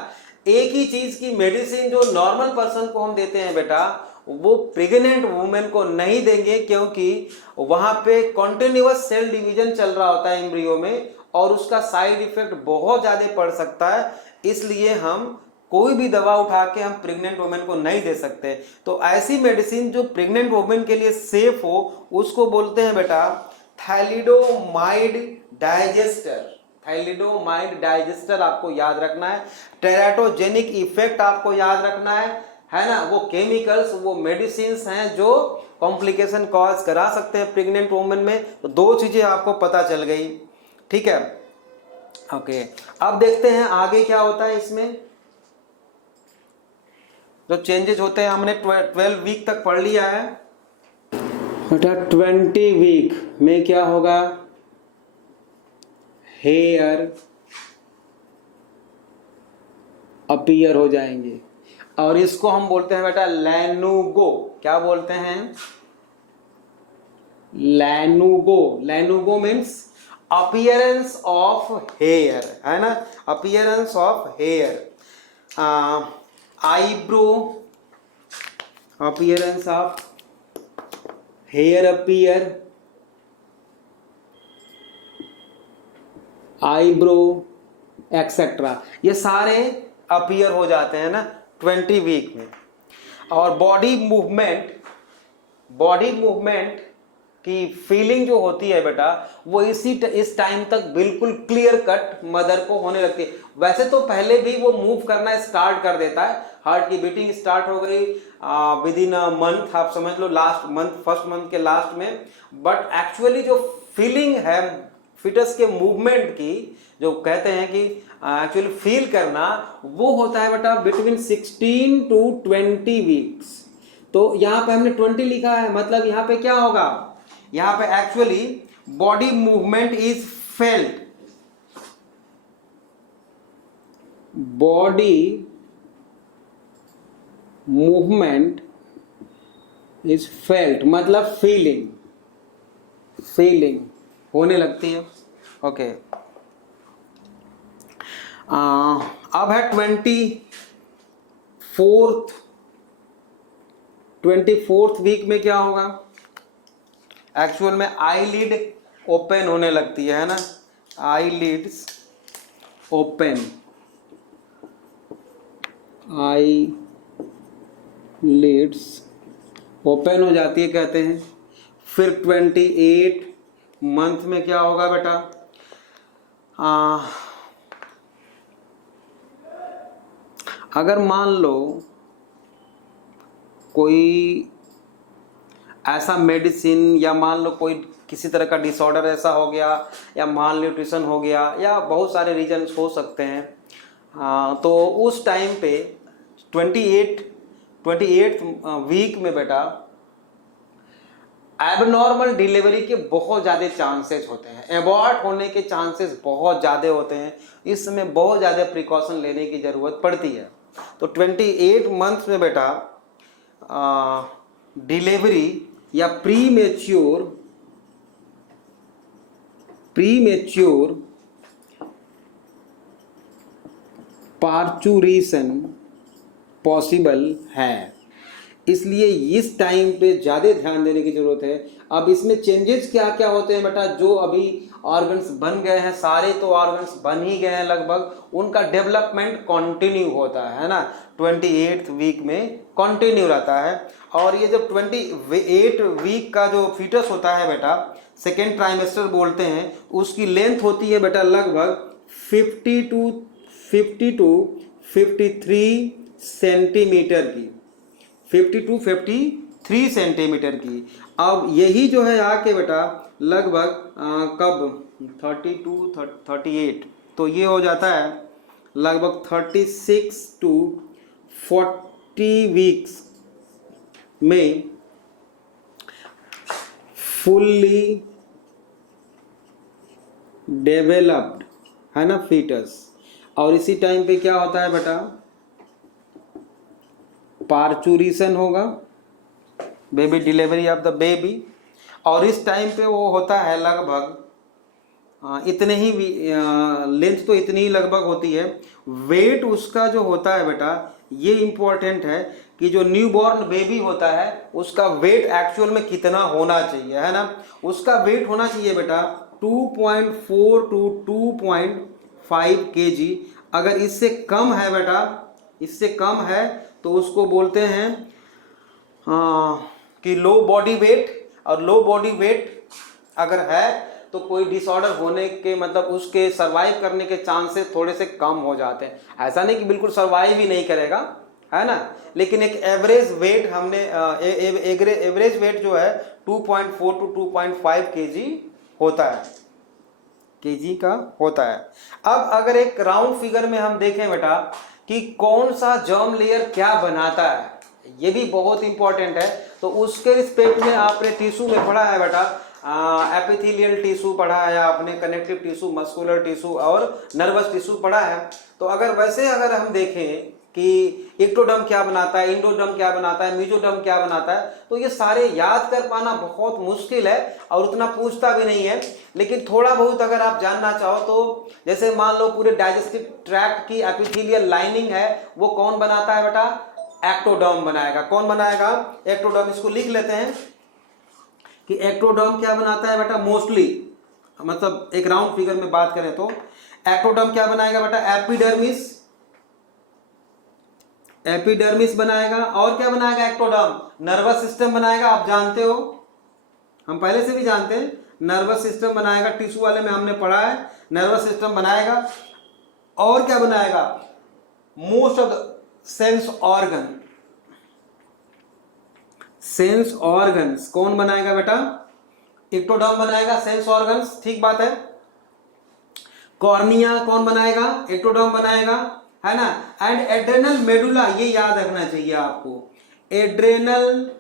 एक ही चीज की मेडिसिन जो नॉर्मल पर्सन को हम देते हैं बेटा, वो प्रेग्नेंट वुमेन को नहीं देंगे, क्योंकि वहां पे कॉन्टिन्यूअस सेल डिवीजन चल रहा होता है एम्ब्रियो में, और उसका साइड इफेक्ट बहुत ज्यादा पड़ सकता है। इसलिए हम कोई भी दवा उठा के हम प्रेग्नेंट वुमेन को नहीं दे सकते। तो ऐसी मेडिसिन जो प्रेग्नेंट वुमेन के लिए सेफ हो, उसको बोलते हैं बेटा थैलिडोमाइड डाइजेस्टर। थैलिडोमाइड डाइजेस्टर आपको याद रखना है। टेराटोजेनिक इफेक्ट आपको याद रखना है ना। वो केमिकल्स, वो मेडिसिन्स हैं जो कॉम्प्लिकेशन कॉज करा सकते हैं प्रेग्नेंट वुमेन में। तो दो चीजें आपको पता चल गई, ठीक है। ओके, अब देखते हैं आगे क्या होता है। इसमें जो चेंजेस होते हैं, हमने 12 वीक तक पढ़ लिया है बेटा। 20 वीक में क्या होगा, हेयर अपीयर हो जाएंगे, और इसको हम बोलते हैं बेटा लैनुगो। क्या बोलते हैं, lanugo. Lanugo means appearance of hair, है ना, appearance of hair. Eyebrow, appearance of hair appear, eyebrow etcetera, ये सारे अपीयर हो जाते हैं ना 20 वीक में। और बॉडी मूवमेंट की फीलिंग जो होती है बेटा, वो इस टाइम तक बिल्कुल क्लियर कट मदर को होने लगती है। वैसे तो पहले भी वो मूव करना स्टार्ट कर देता है, हार्ट की बीटिंग स्टार्ट हो गई विद इन अ मंथ, आप समझ लो लास्ट मंथ, फर्स्ट मंथ के लास्ट में। बट एक्चुअली जो फीलिंग है फिटस के मूवमेंट की, जो कहते हैं कि एक्चुअली फील करना, वो होता है बेटा बिटवीन 16 to 20 वीक्स। तो यहाँ पे हमने 20 लिखा है, मतलब यहाँ पे क्या होगा, यहाँ पे actually body movement is felt, body movement is felt, मतलब फीलिंग होने लगती है। ओके, अब है 24th वीक में क्या होगा, एक्चुअल में आईलिड ओपन होने लगती है ना, आईलिड्स ओपन, आईलिड्स ओपन हो जाती है कहते हैं। फिर 28 मंथ में क्या होगा बेटा, अगर मान लो कोई ऐसा मेडिसिन, या मान लो कोई किसी तरह का डिसऑर्डर ऐसा हो गया, या माल न्यूट्रिशन हो गया, या बहुत सारे रीजन्स हो सकते हैं, तो उस टाइम पे 28th वीक में बेटा एबनॉर्मल डिलीवरी के बहुत ज़्यादा चांसेस होते हैं, एबॉर्ट होने के चांसेस बहुत ज़्यादा होते हैं। इसमें बहुत ज़्यादा प्रिकॉशन लेने की ज़रूरत पड़ती है। तो 28 मंथ में बेटा डिलीवरी या प्रीमेच्योर पार्चुरेशन पॉसिबल है। इसलिए इस टाइम पे ज़्यादा ध्यान देने की जरूरत है। अब इसमें चेंजेस क्या क्या होते हैं बेटा, जो अभी ऑर्गन्स बन गए हैं, सारे तो ऑर्गन्स बन ही गए हैं लगभग, उनका डेवलपमेंट कंटिन्यू होता है ना, 28th वीक में कंटिन्यू रहता है। और ये जब 28 वीक का जो फीटस होता है बेटा, सेकेंड ट्राइमेस्टर बोलते हैं, उसकी लेंथ होती है बेटा लगभग 50 to 53 सेंटीमीटर की, 50 to 53 सेंटीमीटर की। अब यही जो है आके बेटा लगभग कब 32 38, तो ये हो जाता है लगभग 36 to 40 वीक्स में फुल्ली डेवलप्ड, है ना, फीटस। और इसी टाइम पे क्या होता है बेटा, पार्चुरेशन होगा, baby delivery of the baby. और इस टाइम पे वो होता है लगभग इतने ही लेंथ तो इतनी ही लगभग होती है। वेट उसका जो होता है बेटा, ये इंपॉर्टेंट है कि जो न्यूबॉर्न बेबी होता है उसका वेट एक्चुअल में कितना होना चाहिए, है ना। उसका वेट होना चाहिए बेटा 2.4 टू 2.5 kg। अगर इससे कम है बेटा, इससे कम है तो उसको बोलते हैं कि लो बॉडी वेट। और लो बॉडी वेट अगर है तो कोई डिसऑर्डर होने के मतलब उसके सरवाइव करने के चांसेस थोड़े से कम हो जाते हैं। ऐसा नहीं कि बिल्कुल सरवाइव ही नहीं करेगा, है ना, लेकिन एक एवरेज वेट हमने एवरेज वेट जो है 2.4 टू 2.5 kg होता है, केजी का होता है। अब अगर एक राउंड फिगर में हम देखें बेटा कि कौन सा जर्म लेयर क्या बनाता है, ये भी बहुत इंपॉर्टेंट है। तो उसके रिस्पेक्ट में आपने टिश्यू में पढ़ा है बेटा, एपिथेलियल टिश्यू पढ़ा है आपने, कनेक्टिव टिश्यू, मस्कुलर टिश्यू और नर्वस टिश्यू पढ़ा है। तो अगर वैसे अगर हम देखें कि एक्टोडर्म क्या बनाता है, इंडोडर्म क्या बनाता है, मेसोडर्म क्या बनाता है, तो ये सारे याद कर पाना बहुत मुश्किल है और उतना पूछता भी नहीं है। लेकिन थोड़ा बहुत अगर आप जानना चाहो तो जैसे मान लो पूरे डाइजेस्टिव ट्रैक्ट की एपिथेलियल लाइनिंग है वो कौन बनाता है बेटा, एक्टोडर्म बनाएगा। कौन बनाएगा, एक्टोडर्म। इसको लिख लेते हैं कि एक्टोडर्म क्या बनाता है बेटा, मोस्टली मतलब एक राउंड फिगर में बात करें तो एक्टोडर्म क्या बनाएगा बेटा, एपिडर्मिस, एपिडर्मिस बनाएगा। और क्या बनाएगा एक्टोडर्म, नर्वस सिस्टम बनाएगा। आप जानते हो, हम पहले से भी जानते हैं, नर्वस सिस्टम बनाएगा। टिश्यू वाले में हमने पढ़ा है, नर्वस सिस्टम बनाएगा। और क्या बनाएगा, most of the sense organ, sense organs कौन बनाएगा बेटा, एक्टोडर्म बनाएगा सेंस ऑर्गन्स, ठीक बात है। कॉर्निया कौन बनाएगा, एक्टोडर्म बनाएगा, है ना। एंड एड्रेनल मेडुला, ये याद रखना चाहिए आपको, एड्रेनल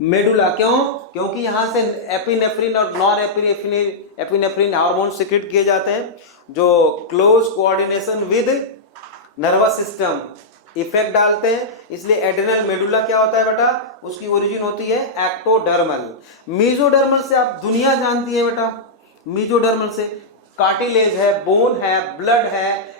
मेडुला। क्यों, क्योंकि यहां से एपिनेफ्रिन और नॉन एपिनेफ्रिन हार्मोन सिक्रेट किए जाते हैं जो close coordination with nervous system effect डालते हैं। इसलिए एड्रेनल मेडुला क्या होता है बेटा, उसकी ओरिजिन होती है एक्टोडर्मल। मीजोडर्मल से आप दुनिया जानती है बेटा, मीजोडर्मल से कार्टिलेज है, बोन है, ब्लड है,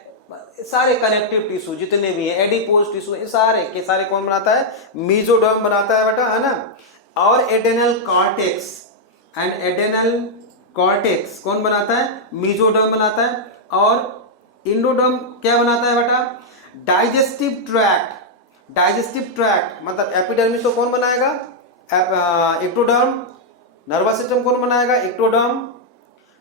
सारे कनेक्टिव टिश्यू जितने भी हैं, एडिपोज टिश्यू, सारे के सारे कौन बनाता है, मीजोडर्म बनाता है बेटा, है ना। और एडेनल कॉर्टेक्स एंड एडेनल कॉर्टेक्स कौन बनाता है, मीजोडर्म बनाता है। और इंडोडर्म क्या बनाता है बेटा, डाइजेस्टिव ट्रैक्ट, डाइजेस्टिव ट्रैक्ट मतलब एपिडर्मिस तो कौन बनाएगा, एक्टोडर्म। नर्वस सिस्टम कौन बनाएगा, एक्टोडर्म।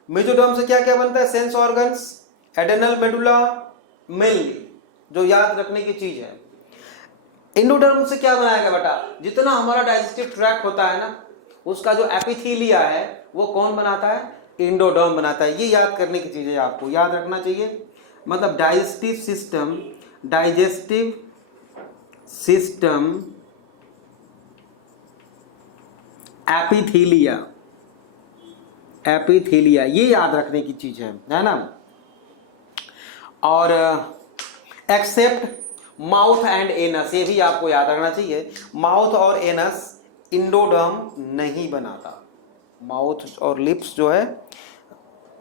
मेसोडर्म से क्या क्या बनता है, सेंस ऑर्गन्स, एडेनल मेडुला, मेनली जो याद रखने की चीज है। इंडोडर्म से क्या बनाएगा बेटा, जितना हमारा डाइजेस्टिव ट्रैक्ट होता है ना उसका जो एपिथेलिया है वो कौन बनाता है, इंडोडर्म बनाता है। ये याद करने की चीज है, आपको याद रखना चाहिए। मतलब digestive system, digestive system, epithelia, epithelia, ये याद रखने की चीज है ना। और एक्सेप्ट माउथ एंड एनस, ये भी आपको याद रखना चाहिए। माउथ और एनस इंडोडर्म नहीं बनाता, माउथ और लिप्स जो है,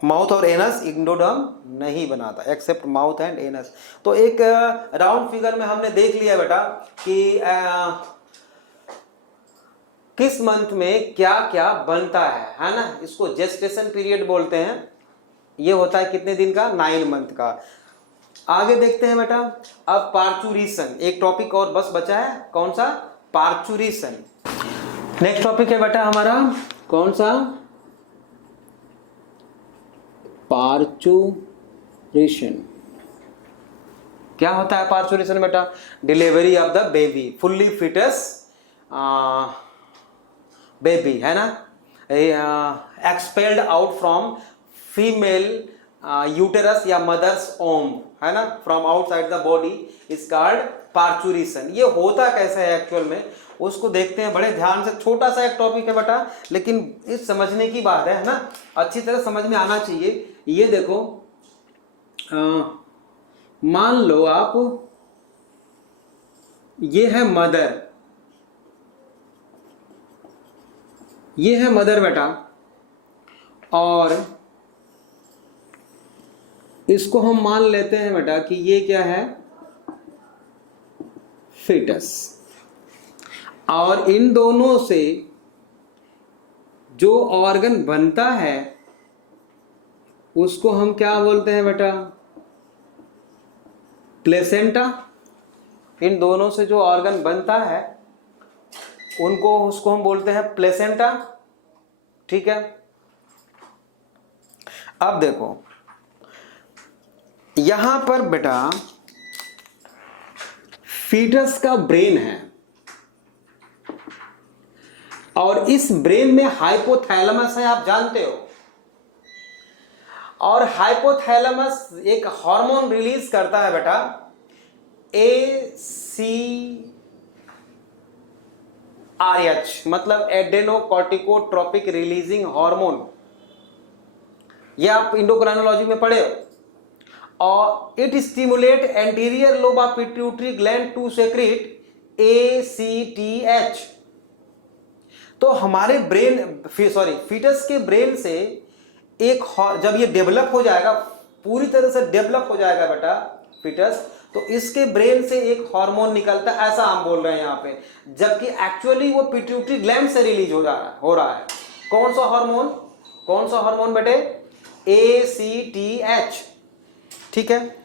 माउथ और एनस इंडोडर्म नहीं बनाता, एक्सेप्ट माउथ एंड एनस। तो एक राउंड फिगर में हमने देख लिया बेटा कि किस मंथ में क्या क्या बनता है ना। इसको जेस्टेशन पीरियड बोलते हैं। ये होता है कितने दिन का, 9 मंथ का। आगे देखते हैं बेटा, अब पार्चुरेशन, एक टॉपिक और बस बचा है, कौन सा, पार्चुरेशन। नेक्स्ट टॉपिक है बेटा हमारा कौन सा, पार्चुरेशन। क्या होता है पार्चुरेशन बेटा, delivery of the baby, fully fetus baby, है ना, expelled out from female uterus या मदर्स ओम, है ना, from outside the body is called parturition. ये होता कैसे है एक्चुअल में, उसको देखते हैं बड़े ध्यान से। छोटा सा एक टॉपिक है बेटा, लेकिन इस समझने की बात है ना, अच्छी तरह समझ में आना चाहिए। ये देखो, मान लो आप, ये है मदर, ये है मदर बेटा, और इसको हम मान लेते हैं बेटा कि ये क्या है, फीटस। और इन दोनों से जो ऑर्गन बनता है उसको हम क्या बोलते हैं बेटा, प्लेसेंटा। इन दोनों से जो ऑर्गन बनता है उसको हम बोलते हैं प्लेसेंटा। ठीक है, अब देखो यहां पर बेटा फीटस का ब्रेन है और इस ब्रेन में हाइपोथैलेमस है, आप जानते हो। और हाइपोथैलेमस एक हार्मोन रिलीज करता है बेटा, ACRH, मतलब एडेनोकॉर्टिकोट्रोपिक रिलीजिंग हार्मोन। ये आप इंडोक्राइनोलॉजी में पढ़े हो। और it stimulate anterior lobe of pituitary gland to secrete ACTH। तो हमारे फीटस के ब्रेन से एक, जब ये डेवलप हो जाएगा, पूरी तरह से डेवलप हो जाएगा बेटा फीटस, तो इसके ब्रेन से एक हार्मोन निकलता है, ऐसा हम बोल रहे हैं यहाँ पे, जबकि एक्चुअली वो पिट्यूटरी ग्लैंड से रिलीज हो रहा है। कौन सा हार्मोन बेटे, ACTH। ठीक है,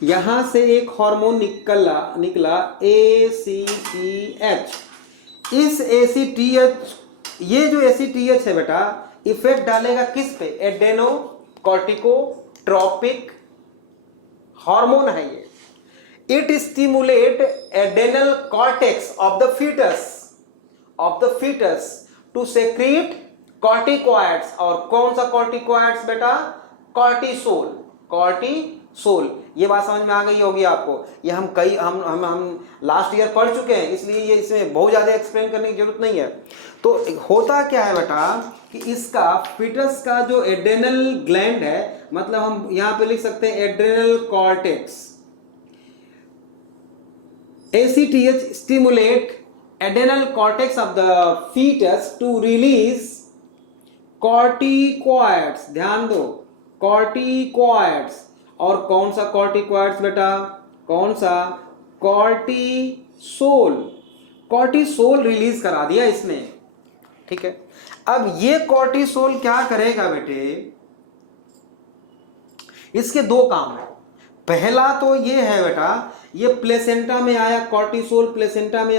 यहां से एक हार्मोन निकला ACTH। इस ACTH, ये जो ACTH है बेटा, इफेक्ट डालेगा किस पे, एडेनोकॉर्टिकोट्रोपिक हार्मोन है ये। It stimulate adrenal cortex of the foetus to secrete corticoids. और कौन सा कॉर्टिकॉइड्स बेटा, कॉर्टिसोल। ये बात समझ में आ गई होगी आपको। ये हम लास्ट ईयर पढ़ चुके हैं, इसलिए ये इसमें बहुत ज्यादा एक्सप्लेन करने की जरूरत नहीं है। तो होता क्या है बेटा कि इसका फीटस का जो एड्रेनल ग्लैंड है, मतलब हम यहां पे लिख सकते हैं adrenal cortex. ACTH stimulate adrenal cortex of the fetus to release corticoids। ध्यान दो, corticoids। और कौन सा corticoids बेटा, कौन सा, कॉर्टिसोल रिलीज करा दिया इसने। ठीक है, अब ये कॉर्टिसोल क्या करेगा बेटे, इसके दो काम है। पहला तो ये है बेटा, ये प्लेसेंटा में आया, कॉर्टिसोल प्लेसेंटा में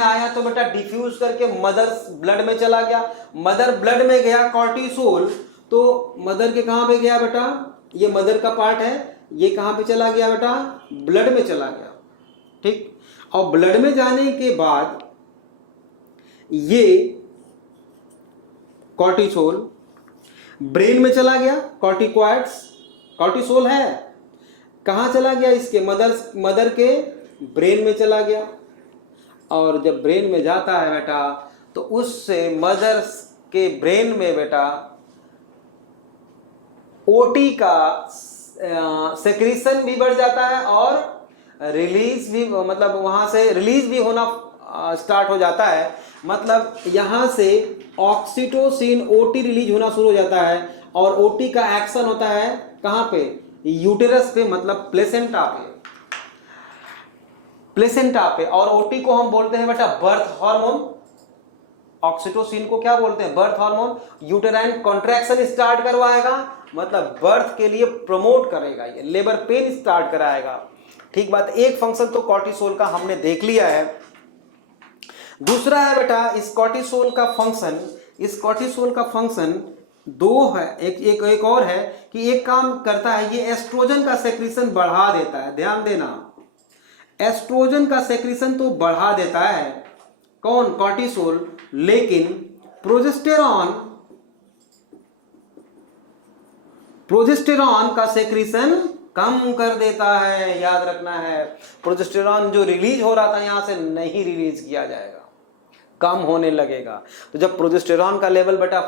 आया तो बेटा डिफ्यूज करके मदर ब्लड में चला गया। मदर ब्लड में गया कॉर्टिसोल, तो मदर के कहां पे गया बेटा, ये मदर का पार्ट है, ये कहां पे चला गया बेटा, ब्लड में चला गया। ठीक, और ब्लड में जाने के बाद ये कॉर्टिसोल ब्रेन में चला गया। कॉर्टिसोल है, कहां चला गया, इसके मदर के ब्रेन में चला गया। और जब ब्रेन में जाता है बेटा, तो उससे मदर के ब्रेन में बेटा ओटी का सेक्रीशन भी बढ़ जाता है और रिलीज भी, मतलब वहां से रिलीज भी होना स्टार्ट हो जाता है। मतलब यहां से ऑक्सीटोसिन, ओटी रिलीज होना शुरू हो जाता है। और ओटी का एक्शन होता है कहां पे, यूटेरस पे, मतलब प्लेसेंटा पे। और ओटी को हम बोलते हैं बेटा बर्थ हार्मोन। ऑक्सीटोसिन को क्या बोलते हैं, birth hormone. Uterine contraction start करवाएगा, मतलब बर्थ के लिए प्रमोट करेगा, ये लेबर पेन स्टार्ट कराएगा। ठीक बात, एक फंक्शन तो कॉर्टिसोल का हमने देख लिया है। दूसरा है बेटा इस कॉर्टिसोल का फंक्शन दो है। एक और है कि एक काम करता है, ये एस्ट्रोजन का सेक्रीशन बढ़ा देता है। ध्यान देना, एस्ट्रोजन का सेक्रीशन तो बढ़ा देता है कौन, कॉर्टिसोल। लेकिन प्रोजेस्टेरॉन का सेक्रीशन कम कर देता है। याद रखना है, प्रोजेस्टेरॉन जो रिलीज हो रहा था यहां से नहीं रिलीज किया जाएगा, कम होने लगेगा। तो जब प्रोजेस्टेरॉन का लेवल बेटा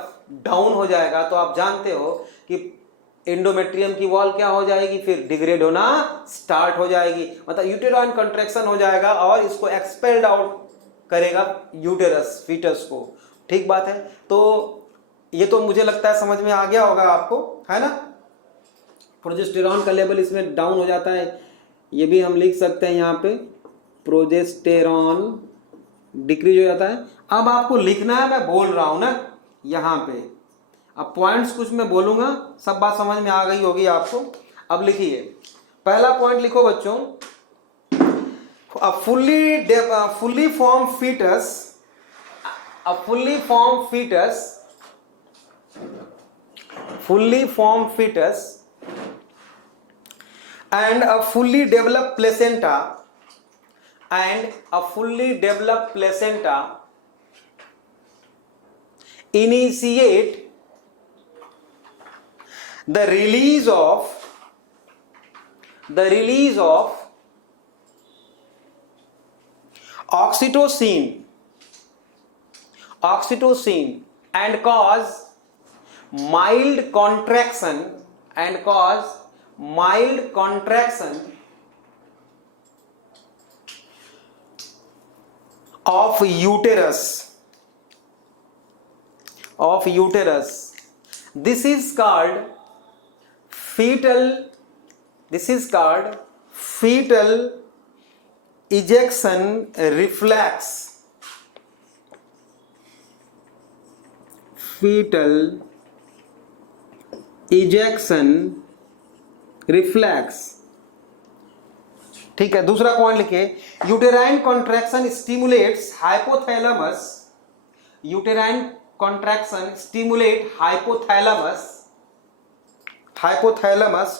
डाउन हो जाएगा, तो आप जानते हो कि एंडोमेट्रियम की वॉल क्या हो जाएगी, फिर डिग्रेड होना स्टार्ट हो जाएगी, मतलब यूटेराइन कंट्रैक्शन हो जाएगा और इसको एक्सपेल्ड आउट करेगा यूटेरस, फीटस को। ठीक बात है, तो ये तो मुझे लगता है समझ में आ गया होगा आपको, है ना। प्रोजेस्टेरॉन का लेवल इसमें डाउन हो जाता है, ये भी हम लिख सकते हैं यहाँ पे, प्रोजेस्टेरॉन डिक्रीज हो जाता है। अब आपको लिखना है, मैं बोल रहा हूं ना यहाँ पे, अब पॉइंट्स कुछ मैं बोलूंगा, सब बात समझ में आ गई होगी आपको। अब लिखिए, पहला पॉइंट लिखो बच्चों, a fully formed fetus and a fully developed placenta initiate the release of oxytocin and cause mild contraction of uterus. This is called fetal ejection reflex. Fetal ejection reflex. ठीक है, दूसरा पॉइंट लिखिए, uterine contraction stimulates hypothalamus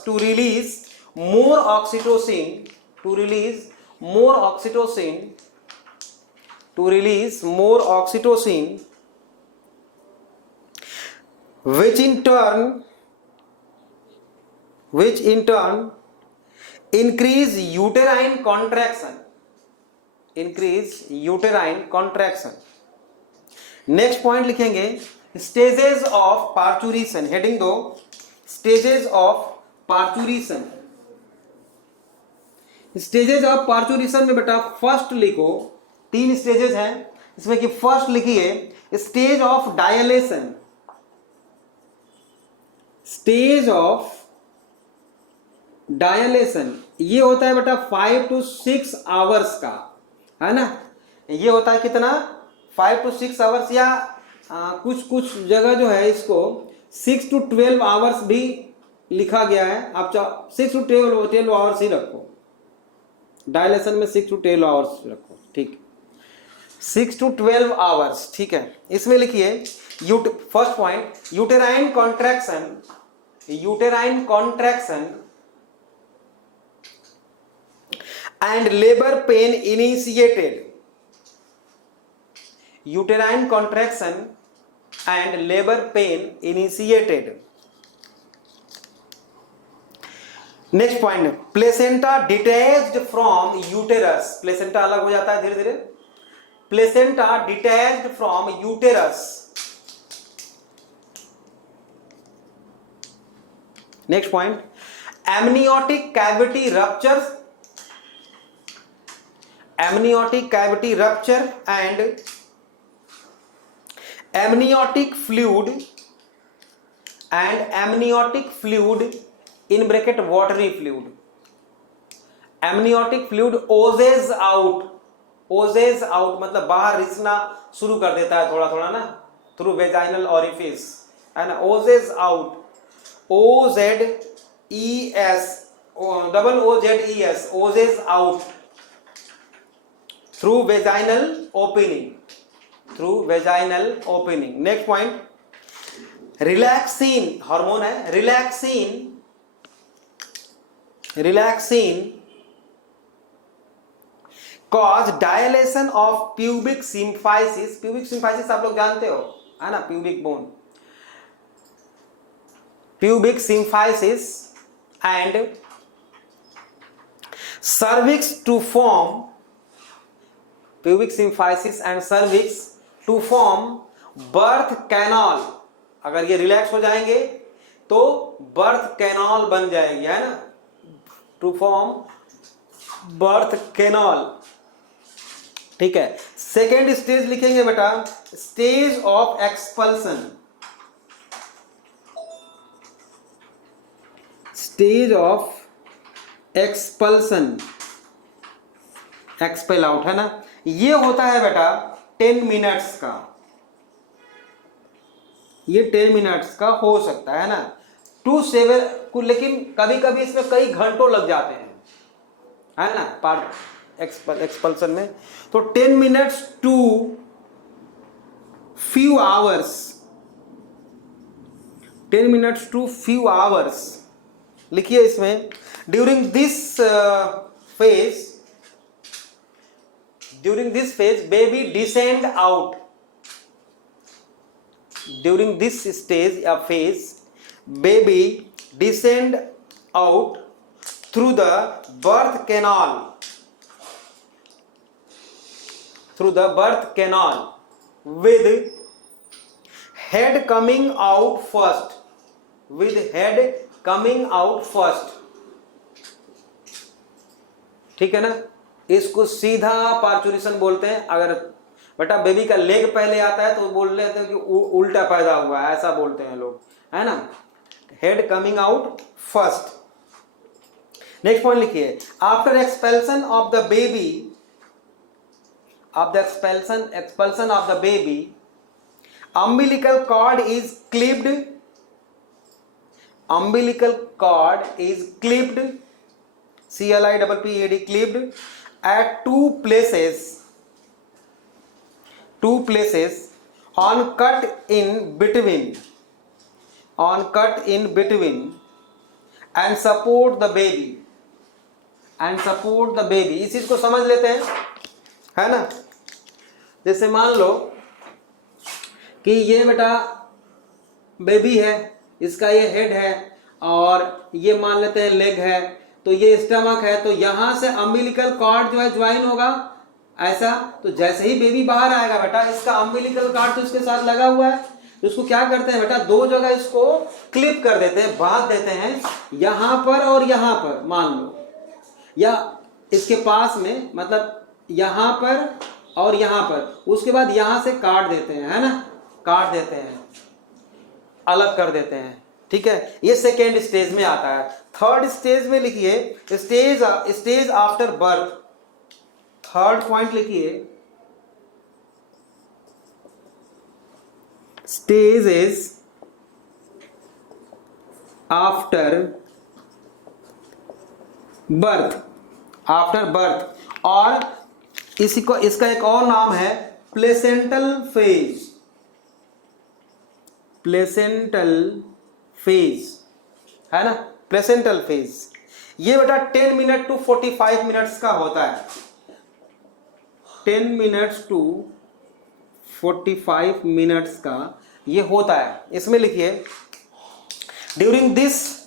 to release more oxytocin which in turn increase uterine contraction. Next point लिखेंगे, स्टेजेस ऑफ पार्चुरेशन, हेडिंग दो, स्टेजेस ऑफ पार्चुरेशन में बेटा फर्स्ट लिखो, 3 स्टेजेस हैं इसमें कि फर्स्ट लिखिए स्टेज ऑफ डायलेशन, ये होता है बेटा 5 to 6 आवर्स का, है ना, ये होता है कितना 5 to 6 आवर्स, या कुछ जगह जो है इसको 6 to 12 आवर्स भी लिखा गया है, आप 6 to 12 आवर्स ही रखो, डायलेशन में 6 to 12 आवर्स रखो, ठीक, 6 to 12 आवर्स, ठीक है। इसमें लिखिए first point, uterine contraction and labor pain initiated. Uterine contraction and labor pain initiated. Next point, placenta detached from uterus. Placenta अलग हो जाता है धीरे धीरे, placenta detached from uterus. Next point, amniotic cavity rupture and amniotic fluid in bracket watery fluid. Amniotic fluid oozes out मतलब बाहर रिसना शुरू कर देता है थोड़ा थोड़ा ना, थ्रू वेजाइनल ओरिफिस, है ना, oozes out, oozes out through vaginal opening. Next point, relaxin hormone है, relaxin cause dilation of pubic symphysis आप लोग जानते हो, है ना, pubic symphysis and cervix to form birth canal. अगर ये रिलैक्स हो जाएंगे तो बर्थ कैनाल बन जाएगी, है ना, टू फॉर्म बर्थ कैनाल, ठीक है। सेकेंड स्टेज लिखेंगे बेटा, stage of expulsion, stage of expulsion, expel out, है ना, ये होता है बेटा 10 मिनट्स का, ये 10 मिनट्स का हो सकता है ना, 2 7 को, लेकिन कभी कभी इसमें कई घंटों लग जाते हैं, है ना, पार्ट एक्सपल्सन में। तो 10 minutes to few hours, 10 minutes to few hours लिखिए इसमें। During this phase baby descend out, during this stage या phase baby descend out through the birth canal with head coming out first, ठीक है ना, इसको सीधा पार्चुरेशन बोलते हैं। अगर बेटा बेबी का लेग पहले आता है तो बोल लेते हैं कि उल्टा पैदा हुआ है, ऐसा बोलते हैं लोग, है ना, head coming out first. Next point लिखिए, after expulsion of the baby, of the expulsion of the baby, umbilical cord is clipped, CLIPPED, clipped at two places on cut in between and support the baby, इस चीज को समझ लेते हैं, है ना। जैसे मान लो कि ये बेटा बेबी है, इसका ये हेड है और ये मान लेते हैं लेग है, तो ये स्टमक है, तो यहां से अम्बिलिकल कॉर्ड जो है ज्वाइन होगा ऐसा। तो जैसे ही बेबी बाहर आएगा बेटा, इसका अम्बिलिकल कॉर्ड तो इसके साथ लगा हुआ है, तो इसको क्या करते हैं बेटा, दो जगह इसको क्लिप कर देते हैं, बांध देते हैं, यहां पर और यहां पर मान लो, या इसके पास में, मतलब यहां पर और यहां पर, उसके बाद यहां से काट देते हैं, है ना, काट देते हैं, अलग कर देते हैं, ठीक है। ये सेकेंड स्टेज में आता है। थर्ड स्टेज में लिखिए stage after birth, third point लिखिए, स्टेज इज आफ्टर बर्थ, और इसका एक और नाम है प्लेसेंटल फेज, है ना, प्लेसेंटल फेज। ये बेटा 10 मिनट टू 45 मिनट्स का होता है, 10 मिनट्स टू 45 मिनट्स का ये होता है। इसमें लिखिए, during this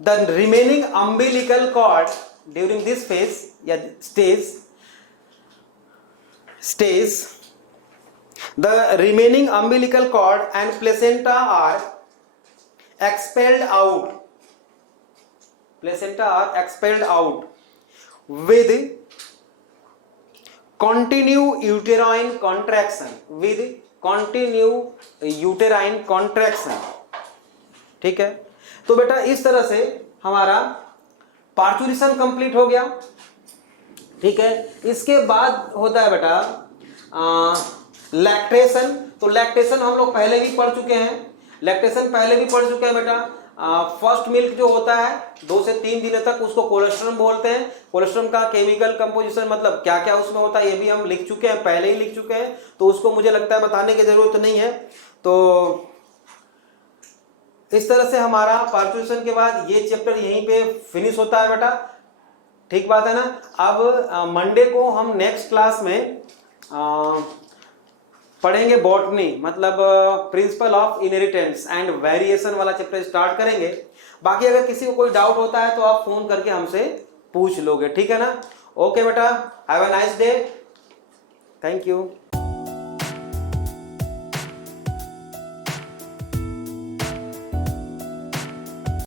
the remaining umbilical cord, during this phase या stage the remaining umbilical cord and placenta are expelled out with continue uterine contraction, ठीक है। तो बेटा इस तरह से हमारा पार्चुरेशन कंप्लीट हो गया, ठीक है। इसके बाद होता है बेटा लैक्टेशन। तो लैक्टेशन हम लोग पहले भी पढ़ चुके हैं, बेटा। फर्स्ट मिल्क जो होता है 2 से 3 दिनों तक, उसको कोलेस्ट्रम बोलते हैं। कोलेस्ट्रम का केमिकल कंपोजिशन, मतलब क्या क्या उसमें होता है, ये भी हम लिख चुके हैं, पहले ही लिख चुके हैं, तो उसको मुझे लगता है बताने की जरूरत नहीं है। तो इस तरह से हमारा पार्चुरेशन के बाद ये चैप्टर यहीं पे फिनिश होता है बेटा, ठीक बात है ना। अब मंडे को हम नेक्स्ट क्लास में पढ़ेंगे बॉटनी, मतलब principle of inheritance and variation वाला चैप्टर स्टार्ट करेंगे। बाकी अगर किसी को कोई डाउट होता है तो आप फोन करके हमसे पूछ लोगे, ठीक है ना। ओके बेटा, have a nice day, thank you.